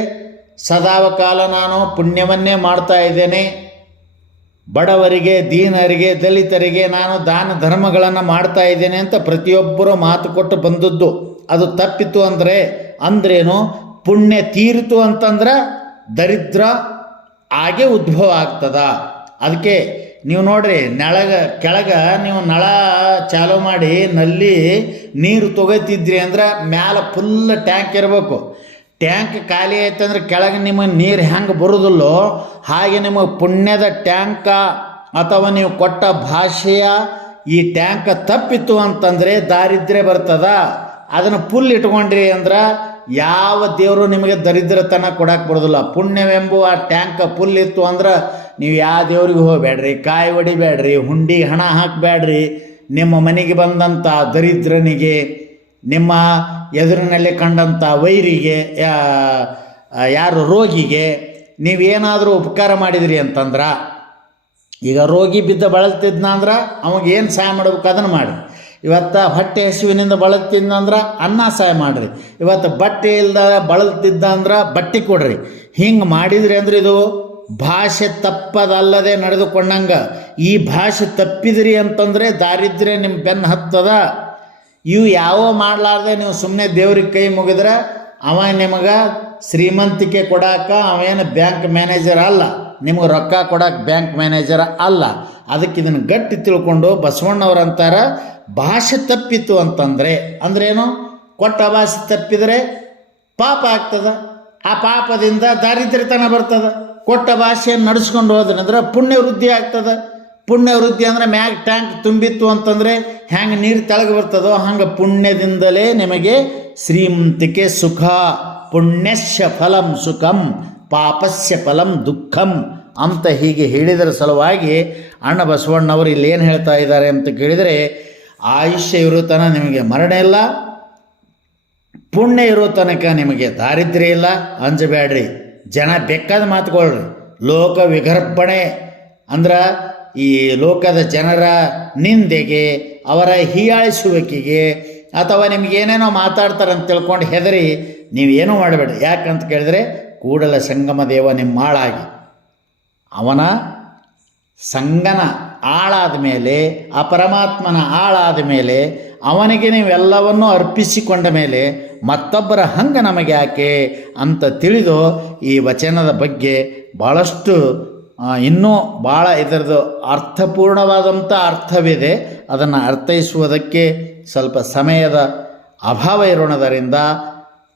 ಸದಾವಕಾಲ ನಾನು ಪುಣ್ಯವನ್ನೇ ಮಾಡ್ತಾ ಇದ್ದೇನೆ, ಬಡವರಿಗೆ, ದೀನರಿಗೆ, ದಲಿತರಿಗೆ ನಾನು ದಾನ ಧರ್ಮಗಳನ್ನು ಮಾಡ್ತಾ ಇದ್ದೇನೆ ಅಂತ ಪ್ರತಿಯೊಬ್ಬರು ಮಾತು ಕೊಟ್ಟು ಬಂದದ್ದು. ಅದು ತಪ್ಪಿತು ಅಂದ್ರೇನು? ಪುಣ್ಯ ತೀರಿತು ಅಂತಂದ್ರೆ ದರಿದ್ರ ಹಾಗೆ ಉದ್ಭವ ಆಗ್ತದ. ಅದಕ್ಕೆ ನೀವು ನೋಡ್ರಿ, ಕೆಳಗೆ ನೀವು ನಳ ಚಾಲೂ ಮಾಡಿ ನಲ್ಲಿ ನೀರು ತೊಗೊತಿದ್ರಿ ಅಂದ್ರೆ ಮ್ಯಾಲೆ ಫುಲ್ ಟ್ಯಾಂಕ್ ಇರಬೇಕು. ಟ್ಯಾಂಕ್ ಖಾಲಿ ಆಯ್ತಂದ್ರೆ ಕೆಳಗೆ ನಿಮಗೆ ನೀರು ಹೆಂಗೆ ಬರೋದಿಲ್ಲೋ ಹಾಗೆ ನಿಮಗೆ ಪುಣ್ಯದ ಟ್ಯಾಂಕ ಅಥವಾ ನೀವು ಕೊಟ್ಟ ಭಾಷೆಯ ಈ ಟ್ಯಾಂಕ್ ತಪ್ಪಿತ್ತು ಅಂತಂದರೆ ದಾರಿದ್ರ್ಯ ಬರ್ತದ. ಅದನ್ನು ಫುಲ್ ಇಟ್ಕೊಂಡ್ರಿ ಅಂದ್ರೆ ಯಾವ ದೇವರು ನಿಮಗೆ ದರಿದ್ರತನ ಕೊಡಕ್ಕೆ ಬರೋದಿಲ್ಲ. ಪುಣ್ಯವೆಂಬುವ ಟ್ಯಾಂಕ್ ಫುಲ್ ಇತ್ತು ಅಂದ್ರೆ ನೀವು ಯಾವ ದೇವ್ರಿಗೆ ಹೋಗಬೇಡ್ರಿ, ಕಾಯಿ ಹೊಡಿಬೇಡ್ರಿ, ಹುಂಡಿಗೆ ಹಣ ಹಾಕಬೇಡ್ರಿ. ನಿಮ್ಮ ಮನೆಗೆ ಬಂದಂಥ ದರಿದ್ರನಿಗೆ, ನಿಮ್ಮ ಎದುರಿನಲ್ಲಿ ಕಂಡಂಥ ವೈರಿಗೆ, ಯಾರು ರೋಗಿಗೆ ನೀವೇನಾದರೂ ಉಪಕಾರ ಮಾಡಿದ್ರಿ ಅಂತಂದ್ರೆ, ಈಗ ರೋಗಿ ಬಿದ್ದ ಬಳಲ್ತಿದ್ನ ಅಂದ್ರೆ ಅವಾಗೇನು ಸಹಾಯ ಮಾಡ್ಬೇಕು ಅದನ್ನು ಮಾಡಿ. ಇವತ್ತು ಹೊಟ್ಟೆ ಹಸುವಿನಿಂದ ಬಳಲ್ತಿದ್ನಂದ್ರೆ ಅನ್ನ ಸಹಾಯ ಮಾಡಿರಿ. ಇವತ್ತು ಬಟ್ಟೆ ಇಲ್ದ ಬಳಲ್ತಿದ್ದ ಅಂದ್ರೆ ಬಟ್ಟೆ ಕೊಡ್ರಿ. ಹಿಂಗೆ ಮಾಡಿದ್ರಿ ಅಂದ್ರೆ ಇದು ಭಾಷೆ ತಪ್ಪದಲ್ಲದೆ ನಡೆದುಕೊಂಡಂಗೆ. ಈ ಭಾಷೆ ತಪ್ಪಿದ್ರಿ ಅಂತಂದರೆ ದಾರಿದ್ರ್ಯ ನಿಮ್ಮ ಬೆನ್ನು ಹತ್ತದ. ಇವು ಯಾವ ಮಾಡಲಾರ್ದೆ ನೀವು ಸುಮ್ಮನೆ ದೇವ್ರಿಗೆ ಕೈ ಮುಗಿದ್ರೆ ಅವ ನಿಮಗೆ ಶ್ರೀಮಂತಿಕೆ ಕೊಡಾಕ ಅವೇನು ಬ್ಯಾಂಕ್ ಮ್ಯಾನೇಜರ್ ಅಲ್ಲ, ನಿಮಗೆ ರೊಕ್ಕ ಕೊಡಕ್ಕೆ ಬ್ಯಾಂಕ್ ಮ್ಯಾನೇಜರ್ ಅಲ್ಲ. ಅದಕ್ಕೆ ಇದನ್ನು ಗಟ್ಟಿ ತಿಳ್ಕೊಂಡು ಬಸವಣ್ಣವ್ರು ಅಂತಾರೆ, ಭಾಷೆ ತಪ್ಪಿತ್ತು ಅಂತಂದರೆ ಅಂದ್ರೇನು, ಕೊಟ್ಟ ಭಾಷೆ ತಪ್ಪಿದರೆ ಪಾಪ ಆಗ್ತದೆ. ಆ ಪಾಪದಿಂದ ದಾರಿದ್ರ್ಯತನ ಬರ್ತದೆ. ಕೊಟ್ಟ ಭಾಷೆಯನ್ನು ನಡೆಸ್ಕೊಂಡು ಹೋದ್ರಂದ್ರೆ ಪುಣ್ಯ ವೃದ್ಧಿ ಆಗ್ತದೆ. ಪುಣ್ಯ ವೃದ್ಧಿ ಅಂದರೆ ಮ್ಯಾಗ ಟ್ಯಾಂಕ್ ತುಂಬಿತ್ತು ಅಂತಂದರೆ ಹ್ಯಾಂಗೆ ನೀರು ತೆಳಗೆ ಬರ್ತದೋ ಹಂಗೆ ಪುಣ್ಯದಿಂದಲೇ ನಿಮಗೆ ಶ್ರೀಮಂತಿಕೆ ಸುಖ. ಪುಣ್ಯಸ್ಯ ಫಲಂ ಸುಖಂ ಪಾಪಸ್ಯ ಫಲಂ ದುಃಖಂ ಅಂತ ಹೀಗೆ ಹೇಳಿದರ ಸಲುವಾಗಿ ಅಣ್ಣ ಬಸವಣ್ಣವರು ಇಲ್ಲಿ ಏನು ಹೇಳ್ತಾ ಇದ್ದಾರೆ ಅಂತ ಕೇಳಿದರೆ, ಆಯುಷ್ಯ ಇರೋ ತನಕ ನಿಮಗೆ ಮರಣ ಇಲ್ಲ, ಪುಣ್ಯ ಇರೋ ತನಕ ನಿಮಗೆ ದಾರಿದ್ರ್ಯ ಇಲ್ಲ. ಅಂಜಬೇಡ್ರಿ, ಜನ ಬೇಕಾದ ಮಾತುಕೊಳ್ರಿ. ಲೋಕ ವಿಗರ್ಭಣೆ ಅಂದ್ರೆ ಈ ಲೋಕದ ಜನರ ನಿಂದೆಗೆ, ಅವರ ಹೀಯಾಳಿಸುವಿಕೆಗೆ ಅಥವಾ ನಿಮಗೇನೇನೋ ಮಾತಾಡ್ತಾರೆ ಅಂತ ತಿಳ್ಕೊಂಡು ಹೆದರಿ ನೀವೇನೂ ಮಾಡಬೇಡಿ. ಯಾಕಂತ ಕೇಳಿದರೆ ಕೂಡಲ ಸಂಗಮ ದೇವ ನಿಮ್ಮ ಆಳಾಗಿ, ಅವನ ಸಂಗನ ಆಳಾದ ಮೇಲೆ, ಆ ಪರಮಾತ್ಮನ ಆಳಾದ ಮೇಲೆ, ಅವನಿಗೆ ನೀವೆಲ್ಲವನ್ನೂ ಅರ್ಪಿಸಿಕೊಂಡ ಮೇಲೆ ಮತ್ತೊಬ್ಬರ ಹಂಗೆ ನಮಗೆ ಯಾಕೆ ಅಂತ ತಿಳಿದು ಈ ವಚನದ ಬಗ್ಗೆ ಭಾಳಷ್ಟು ಇನ್ನೂ ಭಾಳ ಇದರದ್ದು ಅರ್ಥಪೂರ್ಣವಾದಂಥ ಅರ್ಥವಿದೆ. ಅದನ್ನು ಅರ್ಥೈಸುವುದಕ್ಕೆ ಸ್ವಲ್ಪ ಸಮಯದ ಅಭಾವ ಇರೋಣದರಿಂದ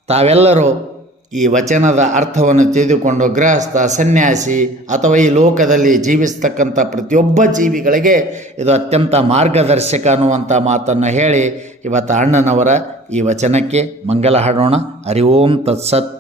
ತಾವೆಲ್ಲರೂ ಈ ವಚನದ ಅರ್ಥವನ್ನು ತಿಳಿದುಕೊಂಡು ಗೃಹಸ್ಥ, ಸನ್ಯಾಸಿ ಅಥವಾ ಈ ಲೋಕದಲ್ಲಿ ಜೀವಿಸ್ತಕ್ಕಂಥ ಪ್ರತಿಯೊಬ್ಬ ಜೀವಿಗಳಿಗೆ ಇದು ಅತ್ಯಂತ ಮಾರ್ಗದರ್ಶಕ ಅನ್ನುವಂಥ ಮಾತನ್ನು ಹೇಳಿ ಇವತ್ತು ಅಣ್ಣನವರ ಈ ವಚನಕ್ಕೆ ಮಂಗಲ ಹಾಡೋಣ. ಹರಿ ಓಂ ತತ್ಸತ್.